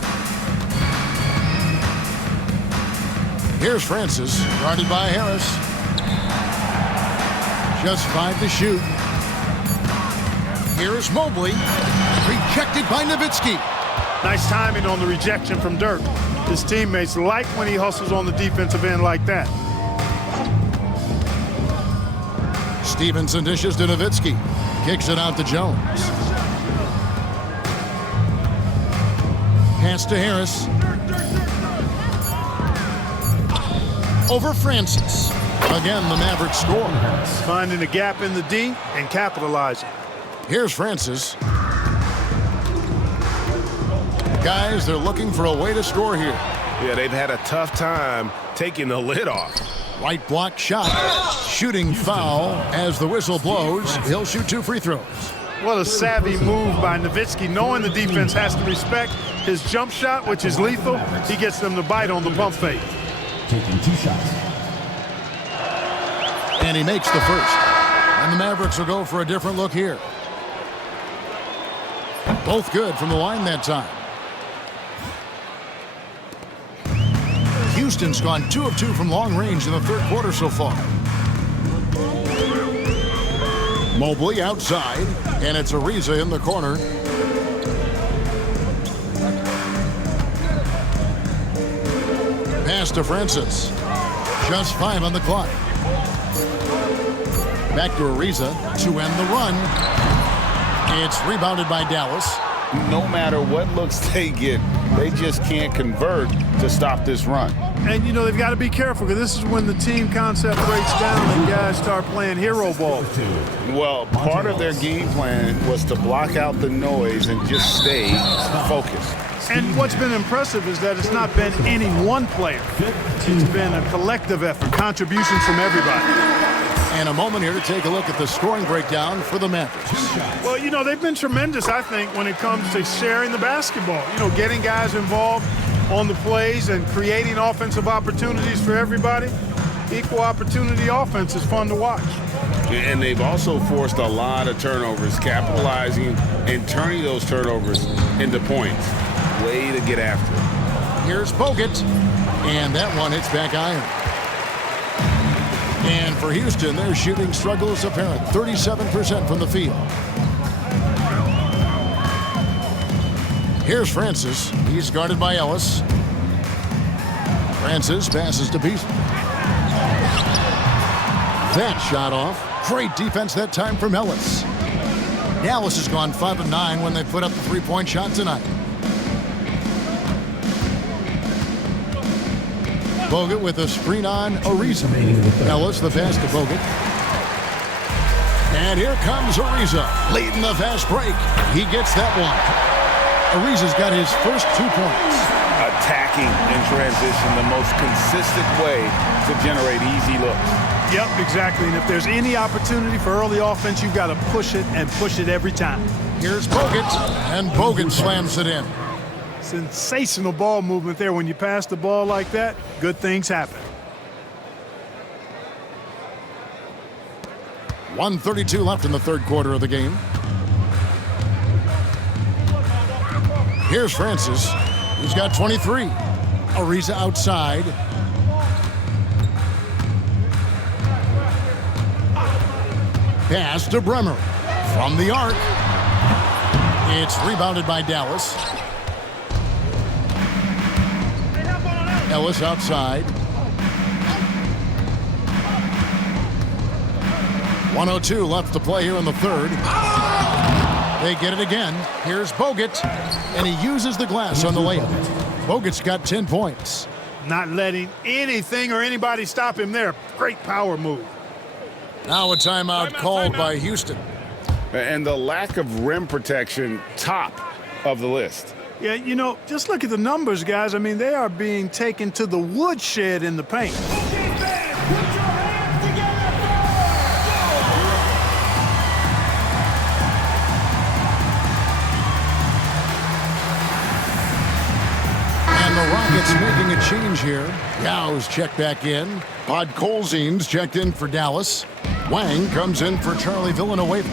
Here's Francis, guarded by Harris. Just 5 to shoot. Here's Mobley. Rejected by Nowitzki. Nice timing on the rejection from Dirk. His teammates like when he hustles on the defensive end like that. Stevenson dishes to Nowitzki. Kicks it out to Jones. Pass to Harris. Over Francis. Again, the Mavericks score. Finding a gap in the D and capitalizing. Here's Francis. Guys, they're looking for a way to score here. Yeah, they've had a tough time taking the lid off. Right block shot. Shooting foul as the whistle blows. He'll shoot 2 free throws. What a savvy move by Nowitzki, knowing the defense has to respect his jump shot, which is lethal. He gets them to bite on the pump fake. Taking 2 shots. And he makes the first. And the Mavericks will go for a different look here. Both good from the line that time. Houston's gone 2 of 2 from long range in the 3rd quarter so far. Mobley outside, and it's Ariza in the corner. Pass to Francis. Just 5 on the clock. Back to Ariza to end the run. It's rebounded by Dallas. No matter what looks they get, they just can't convert to stop this run. And, you know, they've got to be careful because this is when the team concept breaks down and guys start playing hero ball. Well, part of their game plan was to block out the noise and just stay focused. And what's been impressive is that it's not been any one player. It's been a collective effort, contributions from everybody. And a moment here to take a look at the scoring breakdown for the Mavericks. Well, you know, they've been tremendous, I think, when it comes to sharing the basketball. You know, getting guys involved on the plays and creating offensive opportunities for everybody. Equal opportunity offense is fun to watch. And they've also forced a lot of turnovers, capitalizing and turning those turnovers into points. Way to get after it. Here's Bogut, and that one hits back iron. And for Houston, their shooting struggle is apparent. 37% from the field. Here's Francis. He's guarded by Ellis. Francis passes to Beasley. That shot off. Great defense that time from Ellis. Dallas has gone 5 of 9 when they put up the 3-point shot tonight. Bogut with a screen on Ariza. Ellis the pass to Bogut. And here comes Ariza, leading the fast break. He gets that one. Ariza's got his first 2 points. Attacking in transition, the most consistent way to generate easy looks. Yep, exactly. And if there's any opportunity for early offense, you've got to push it and push it every time. Here's Bogut, and Bogut slams it in. Sensational ball movement there. When you pass the ball like that, good things happen. 1:32 left in the third quarter of the game. Here's Francis. He's got 23. Ariza outside. Pass to Bremer. From the arc. It's rebounded by Dallas. Ellis outside. 1:02 left to play here in the third. They get it again. Here's Bogut, and he uses the glass on the layup. Bogut's got 10 points. Not letting anything or anybody stop him there. Great power move. Now a timeout called by Houston. And the lack of rim protection, top of the list. Yeah, you know, just look at the numbers, guys. I mean, they are being taken to the woodshed in the paint. The Rockets making a change here. Yau's checked back in. Podkolzin's checked in for Dallas. Wang comes in for Charlie Villanueva.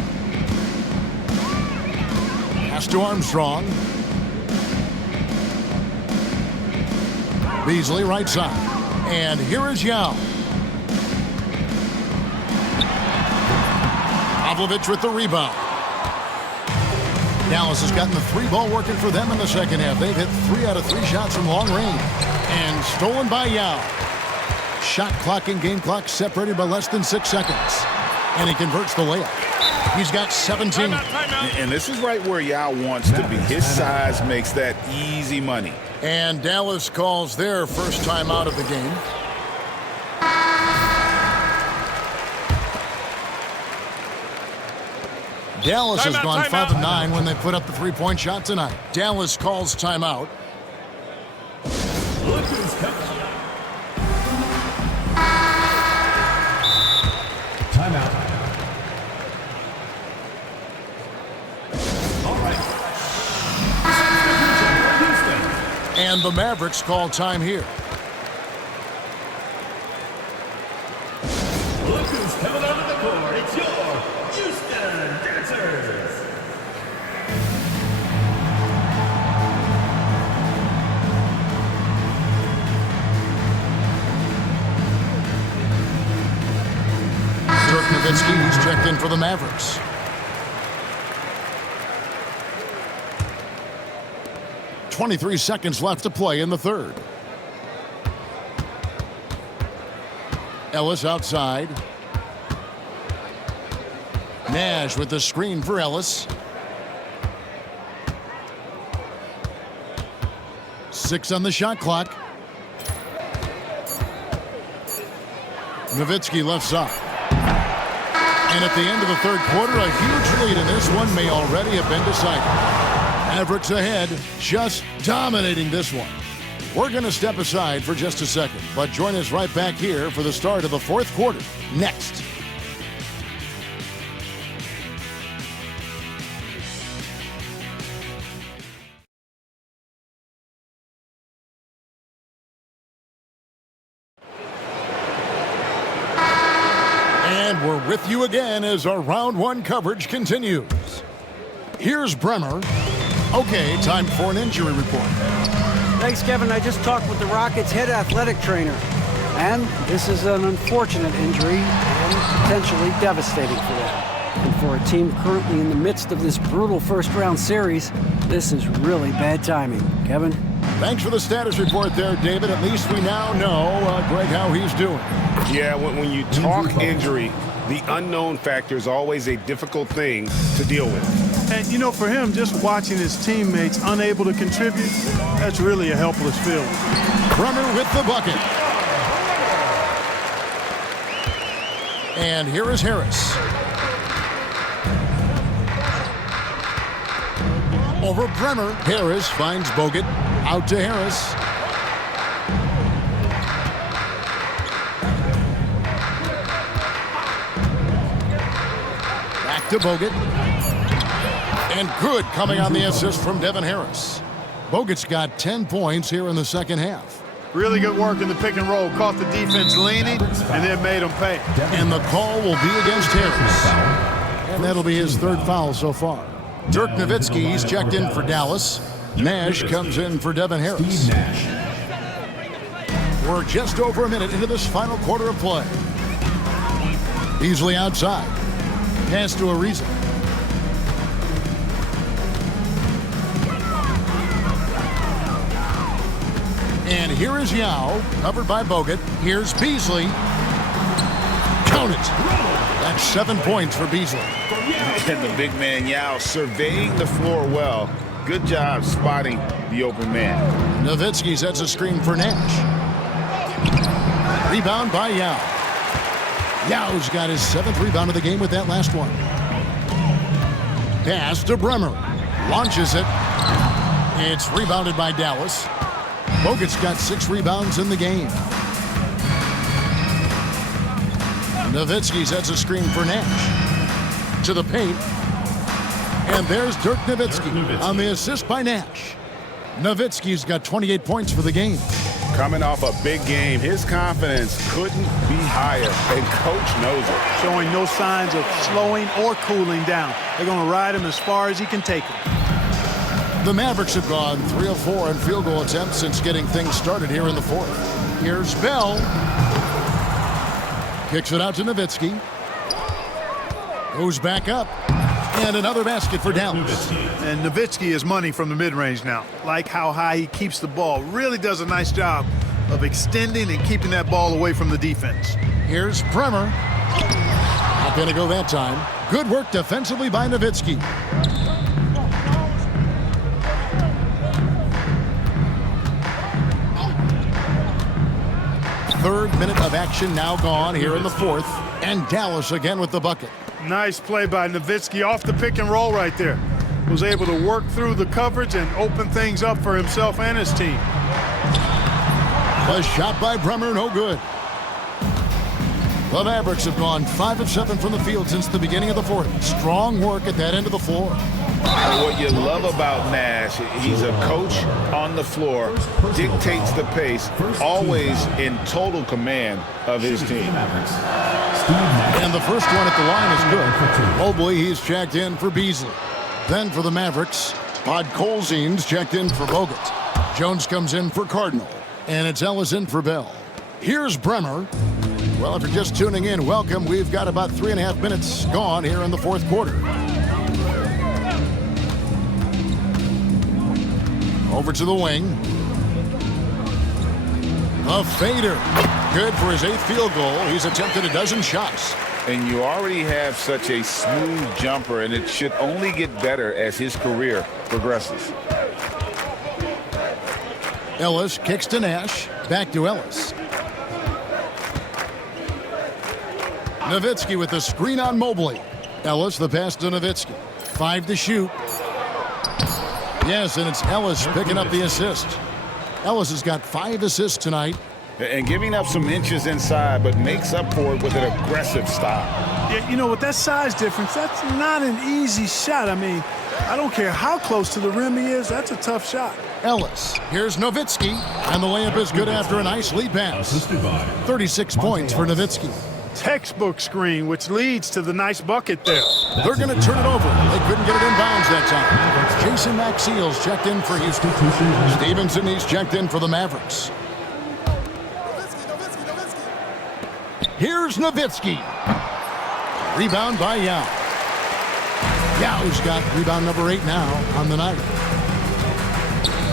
Pass to Armstrong. Beasley right side. And here is Yao. Pavlovich with the rebound. Dallas has gotten the 3-ball working for them in the second half. They've hit 3 out of 3 shots from long range. And stolen by Yao. Shot clock and game clock separated by less than 6 seconds. And he converts the layup. He's got 17. And this is right where Yao wants to be. His size makes that easy money. And Dallas calls their first time out of the game. Dallas has gone 5 of 9 when they put up the 3-point shot tonight. Dallas calls timeout. Look who's coming. Timeout. All right. And the Mavericks call time here. Look who's coming onto the court. It's your Houston Dancers. Dirk Nowitzki's checked in for the Mavericks. .23 seconds left to play in the third. Ellis outside. Nash with the screen for Ellis. 6 on the shot clock. Nowitzki left side. And at the end of the third quarter, a huge lead in this one may already have been decided. Mavericks ahead, just dominating this one. We're going to step aside for just a second, but join us right back here for the start of the fourth quarter next. And we're with you again as our round one coverage continues. Here's Bremer. Okay, time for an injury report. Thanks, Kevin. I just talked with the Rockets' head athletic trainer. And this is an unfortunate injury and potentially devastating for them. And for a team currently in the midst of this brutal first-round series, this is really bad timing. Kevin? Thanks for the status report there, David. At least we now know, Greg, how he's doing. Yeah, when you talk injury, the unknown factor is always a difficult thing to deal with. And, you know, for him, just watching his teammates unable to contribute, that's really a helpless feeling. Bremer with the bucket. And here is Harris. Over Bremer. Harris finds Bogut. Out to Harris. Back to Bogut. And good coming on the assist from Devin Harris. Bogut's got 10 points here in the second half. Really good work in the pick and roll. Caught the defense leaning and then made them pay. And the call will be against Harris. And that'll be his third foul so far. Dirk Nowitzki, he's checked in for Dallas. Nash comes in for Devin Harris. We're just over a minute into this final quarter of play. Beasley outside. Pass to Ariza. And here is Yao, covered by Bogut. Here's Beasley. Count it. That's 7 points for Beasley. And the big man Yao surveying the floor well. Good job spotting the open man. Nowitzki sets a screen for Nash. Rebound by Yao. Yao's got his 7th rebound of the game with that last one. Pass to Bremer. Launches it. It's rebounded by Dallas. Bogut's got 6 rebounds in the game. Nowitzki sets a screen for Nash. To the paint. And there's Dirk Nowitzki on the assist by Nash. Nowitzki's got 28 points for the game. Coming off a big game, his confidence couldn't be higher, and coach knows it. Showing no signs of slowing or cooling down. They're going to ride him as far as he can take him. The Mavericks have gone 3 of 4 on field goal attempts since getting things started here in the fourth. Here's Bell. Kicks it out to Nowitzki. Goes back up. And another basket for Dallas. And Nowitzki is money from the mid-range now. Like how high he keeps the ball. Really does a nice job of extending and keeping that ball away from the defense. Here's Bremer. Not going to go that time. Good work defensively by Nowitzki. Third minute of action now gone here in the fourth. And Dallas again with the bucket. Nice play by Nowitzki off the pick and roll right there. Was able to work through the coverage and open things up for himself and his team. A shot by Bremer, no good. The Mavericks have gone 5 of 7 from the field since the beginning of the fourth. Strong work at that end of the floor. And what you love about Nash, he's a coach on the floor, dictates the pace, always in total command of his team. And the first one at the line is good. Mobley, he's checked in for Beasley. Then for the Mavericks, Podkolzin's checked in for Bogut. Jones comes in for Cardinal. And it's Ellis in for Bell. Here's Bremer. Well, if you're just tuning in, welcome. We've got about 3.5 minutes gone here in the fourth quarter. Over to the wing. A fader. Good for his 8th field goal. He's attempted a dozen shots. And you already have such a smooth jumper, and it should only get better as his career progresses. Ellis kicks to Nash. Back to Ellis. Nowitzki with the screen on Mobley. Ellis, the pass to Nowitzki. 5 to shoot. Yes, and it's Ellis picking up the assist. Ellis has got 5 assists tonight. And giving up some inches inside, but makes up for it with an aggressive style. Yeah, you know, with that size difference, that's not an easy shot. I mean, I don't care how close to the rim he is, that's a tough shot. Ellis. Here's Nowitzki. And the layup is good after a nice lead pass. 36 points for Nowitzki. Textbook screen, which leads to the nice bucket there. They're going to turn it over. They couldn't get it in bounds that time. Jason Maxiell's checked in for Houston. Stevenson, he's checked in for the Mavericks. Here's Nowitzki. Rebound by Yao. Yao's got rebound number 8 now on the night.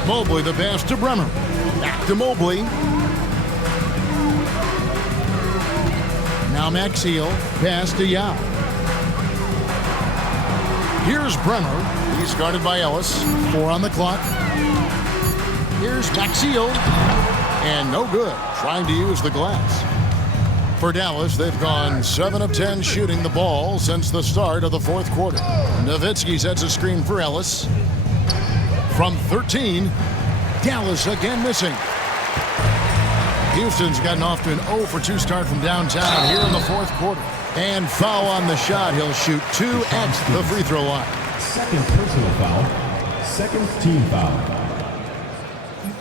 Mobley, the pass to Bremer. Back to Mobley. Now Maxiell, pass to Yao. Here's Bremer. He's guarded by Ellis. 4 on the clock. Here's Maxiell. And no good. Trying to use the glass. For Dallas, they've gone 7 of 10 shooting the ball since the start of the fourth quarter. Nowitzki sets a screen for Ellis. From 13, Dallas again missing. Houston's gotten off to an 0 for 2 start from downtown here in the fourth quarter. And foul on the shot. He'll shoot 2 at the free throw line. Second personal foul. Second team foul.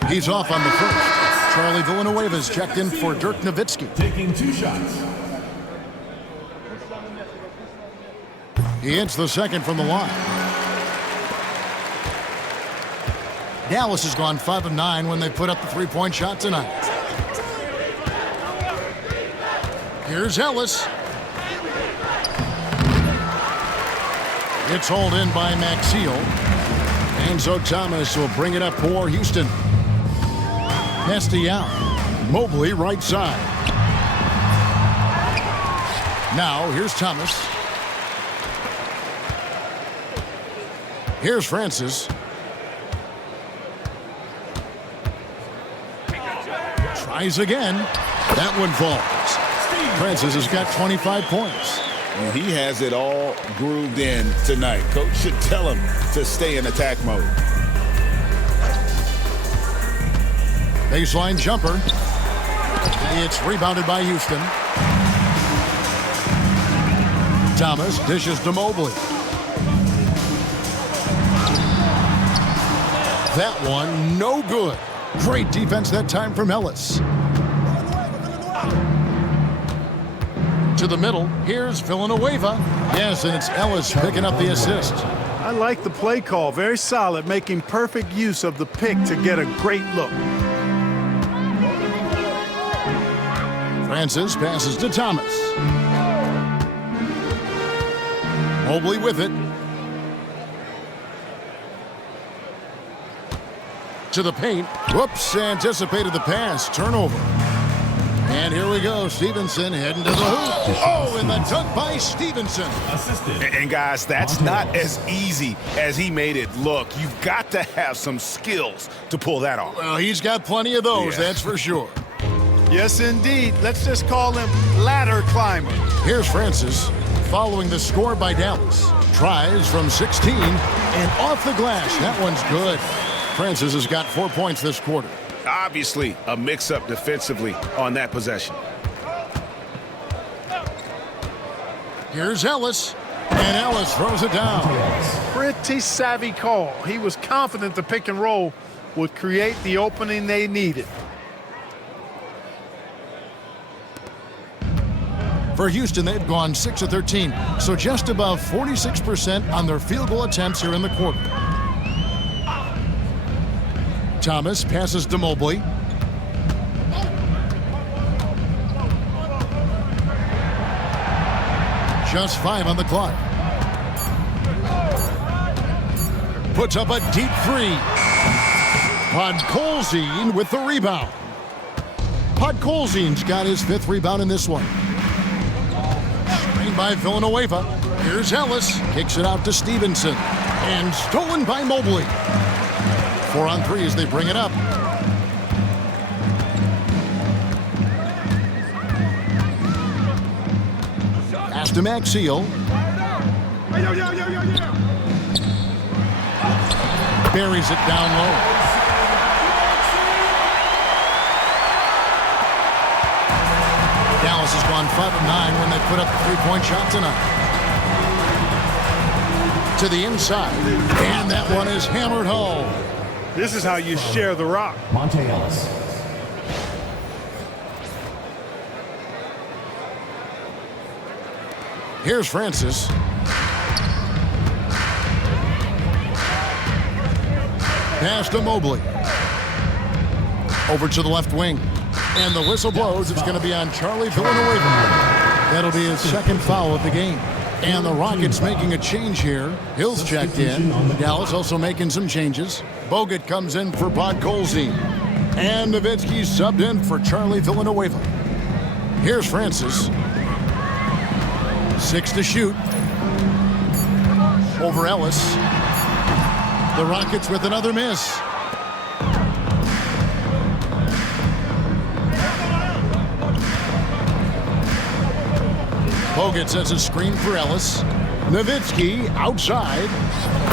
He's off on the first. Charlie Villanueva's checked in for Dirk Nowitzki. Taking 2 shots. He hits the second from the line. Dallas has gone 5 of 9 when they put up the 3-point shot tonight. Here's Ellis. It's hauled in by Maxiel. And so Thomas will bring it up for Houston. Nasty out. Mobley right side. Now here's Thomas. Here's Francis. Tries again. That one falls. Francis has got 25 points. And he has it all grooved in tonight. Coach should tell him to stay in attack mode. Baseline jumper. It's rebounded by Houston. Thomas dishes to Mobley. That one, no good. Great defense that time from Ellis. To the middle, here's Villanueva. Yes, and it's Ellis picking up the assist. I like the play call. Very solid, making perfect use of the pick to get a great look. Francis passes to Thomas. Mobley with it. To the paint. Whoops, anticipated the pass. Turnover. And here we go. Stevenson heading to the hoop. Oh, and the dunk by Stevenson. Assisted. And guys, that's not as easy as he made it look. You've got to have some skills to pull that off. Well, he's got plenty of those, that's for sure. Yes, indeed. Let's just call him ladder climber. Here's Francis following the score by Dallas. Tries from 16 and off the glass. That one's good. Francis has got 4 points this quarter. Obviously, a mix-up defensively on that possession. Here's Ellis, and Ellis throws it down. Pretty savvy call. He was confident the pick and roll would create the opening they needed. For Houston, they've gone 6 of 13, so just above 46% on their field goal attempts here in the quarter. Thomas passes to Mobley. Just 5 on the clock. Puts up a deep 3. Podkolzin with the rebound. Podkolzin's got his 5th rebound in this one. Screened by Villanueva. Here's Ellis. Kicks it out to Stevenson. And stolen by Mobley. 4 on 3 as they bring it up. Pass to Maxiel. Buries it down low. Dallas has gone 5 of 9 when they put up the 3-point shot tonight. To the inside. And that one is hammered home. This is how you share the rock. Monte Ellis. Here's Francis. Pass to Mobley. Over to the left wing. And the whistle blows. It's going to be on Charlie Villanueva. That'll be his 2nd foul of the game. And the Rockets making a change here. Hill's checked in. Dallas also making some changes. Bogut comes in for Podkolzin. And Nowitzki subbed in for Charlie Villanueva. Here's Francis. 6 to shoot. Over Ellis. The Rockets with another miss. Bogut sets a screen for Ellis. Nowitzki outside.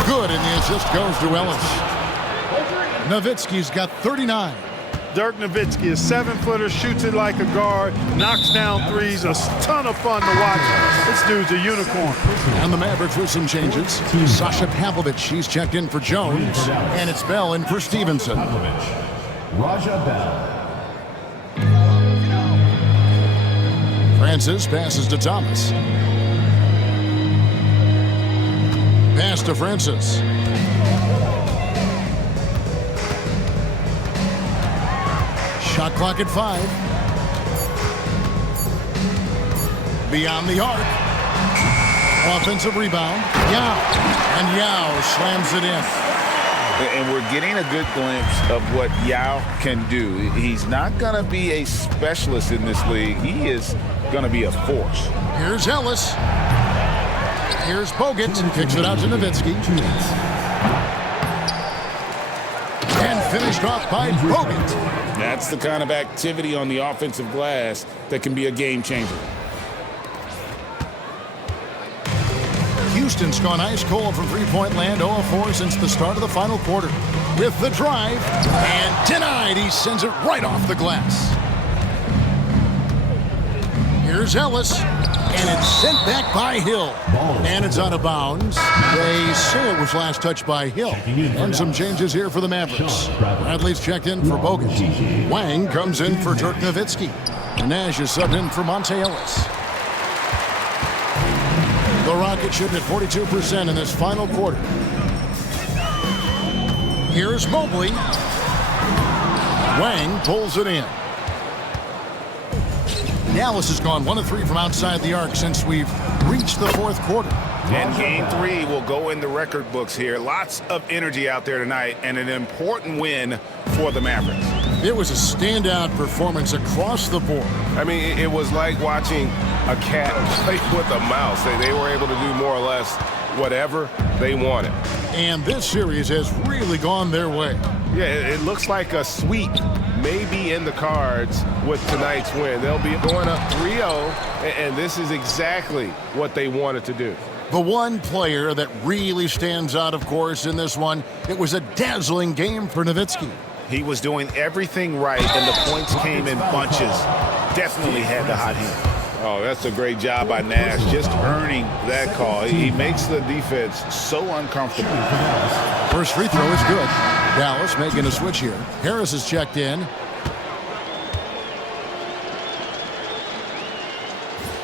Good, and the assist goes to Ellis. Nowitzki's got 39. Dirk Nowitzki, a 7-footer, shoots it like a guard, knocks down threes, a ton of fun to watch. This dude's a unicorn. And the Mavericks with some changes. Sasha Pavlovich, she's checked in for Jones. And it's Bell in for Stevenson. Raja Bell. Francis passes to Thomas. Pass to Francis. Shot clock at 5. Beyond the arc. Offensive rebound. Yao. And Yao slams it in. And we're getting a good glimpse of what Yao can do. He's not going to be a specialist in this league. He is going to be a force. Here's Ellis. Here's Bogut. Kicks it out to Nowitzki. And finished off by Bogut. That's the kind of activity on the offensive glass that can be a game changer. Houston's gone ice cold from three-point land, 0-4 since the start of the final quarter. With the drive, and denied. He sends it right off the glass. Here's Ellis, and it's sent back by Hill. And it's out of bounds. They say it was last touched by Hill. And some changes here for the Mavericks. Bradley's checked in for Bogut. Wang comes in for Dirk Nowitzki. And Nash is subbed in for Monte Ellis. The Rockets shooting at 42% in this final quarter. Here's Mobley. Wang pulls it in. Dallas has gone 1 of 3 from outside the arc since we've reached the fourth quarter. And game 3 will go in the record books here. Lots of energy out there tonight and an important win for the Mavericks. It was a standout performance across the board. I mean, it was like watching a cat play with a mouse. They were able to do more or less whatever they wanted. And this series has really gone their way. Yeah, it looks like a sweep may be in the cards with tonight's win. They'll be going up 3-0, and this is exactly what they wanted to do. The one player that really stands out, of course, in this one, it was a dazzling game for Nowitzki. He was doing everything right, and the points came in bunches. Definitely had the hot hand. Oh, that's a great job by Nash, just earning that call. He makes the defense so uncomfortable. First free throw is good. Dallas making a switch here. Harris is checked in.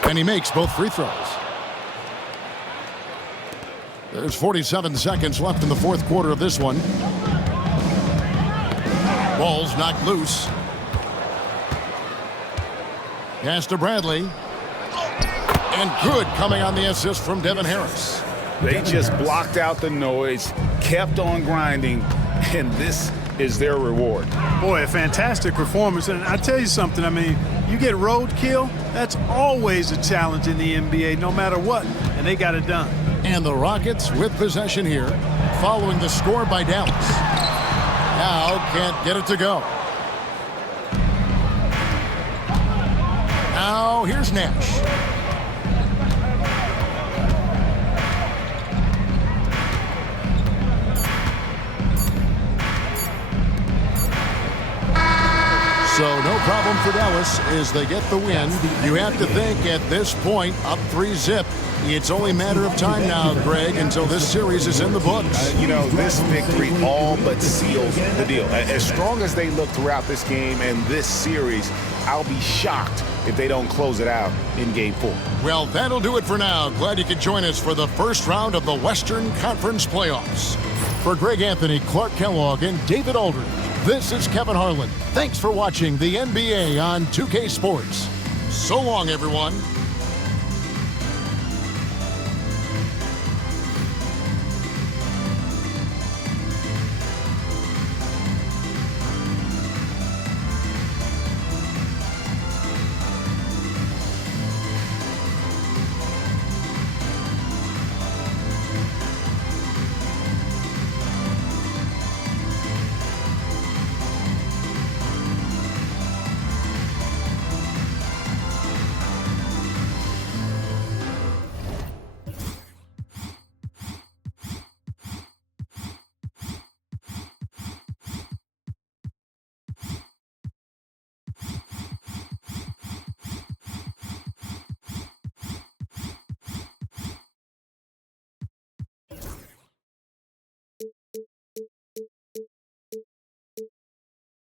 And he makes both free throws. There's 47 seconds left in the fourth quarter of this one. Ball's knocked loose. Pass to Bradley. And good coming on the assist from Devin Harris. They just blocked out the noise, kept on grinding, and this is their reward. Boy, a fantastic performance. And I tell you something, I mean, you get roadkill, that's always a challenge in the NBA, no matter what, and they got it done. And the Rockets with possession here, following the score by Dallas. Now can't get it to go. Now here's Nash. So no problem for Dallas as they get the win. You have to think at this point, up 3-0. It's only a matter of time now, Greg, until this series is in the books. You know, this victory all but seals the deal. As strong as they look throughout this game and this series, I'll be shocked if they don't close it out in Game 4. Well, that'll do it for now. Glad you could join us for the first round of the Western Conference Playoffs. For Greg Anthony, Clark Kellogg, and David Aldridge, this is Kevin Harlan. Thanks for watching the NBA on 2K Sports. So long, everyone.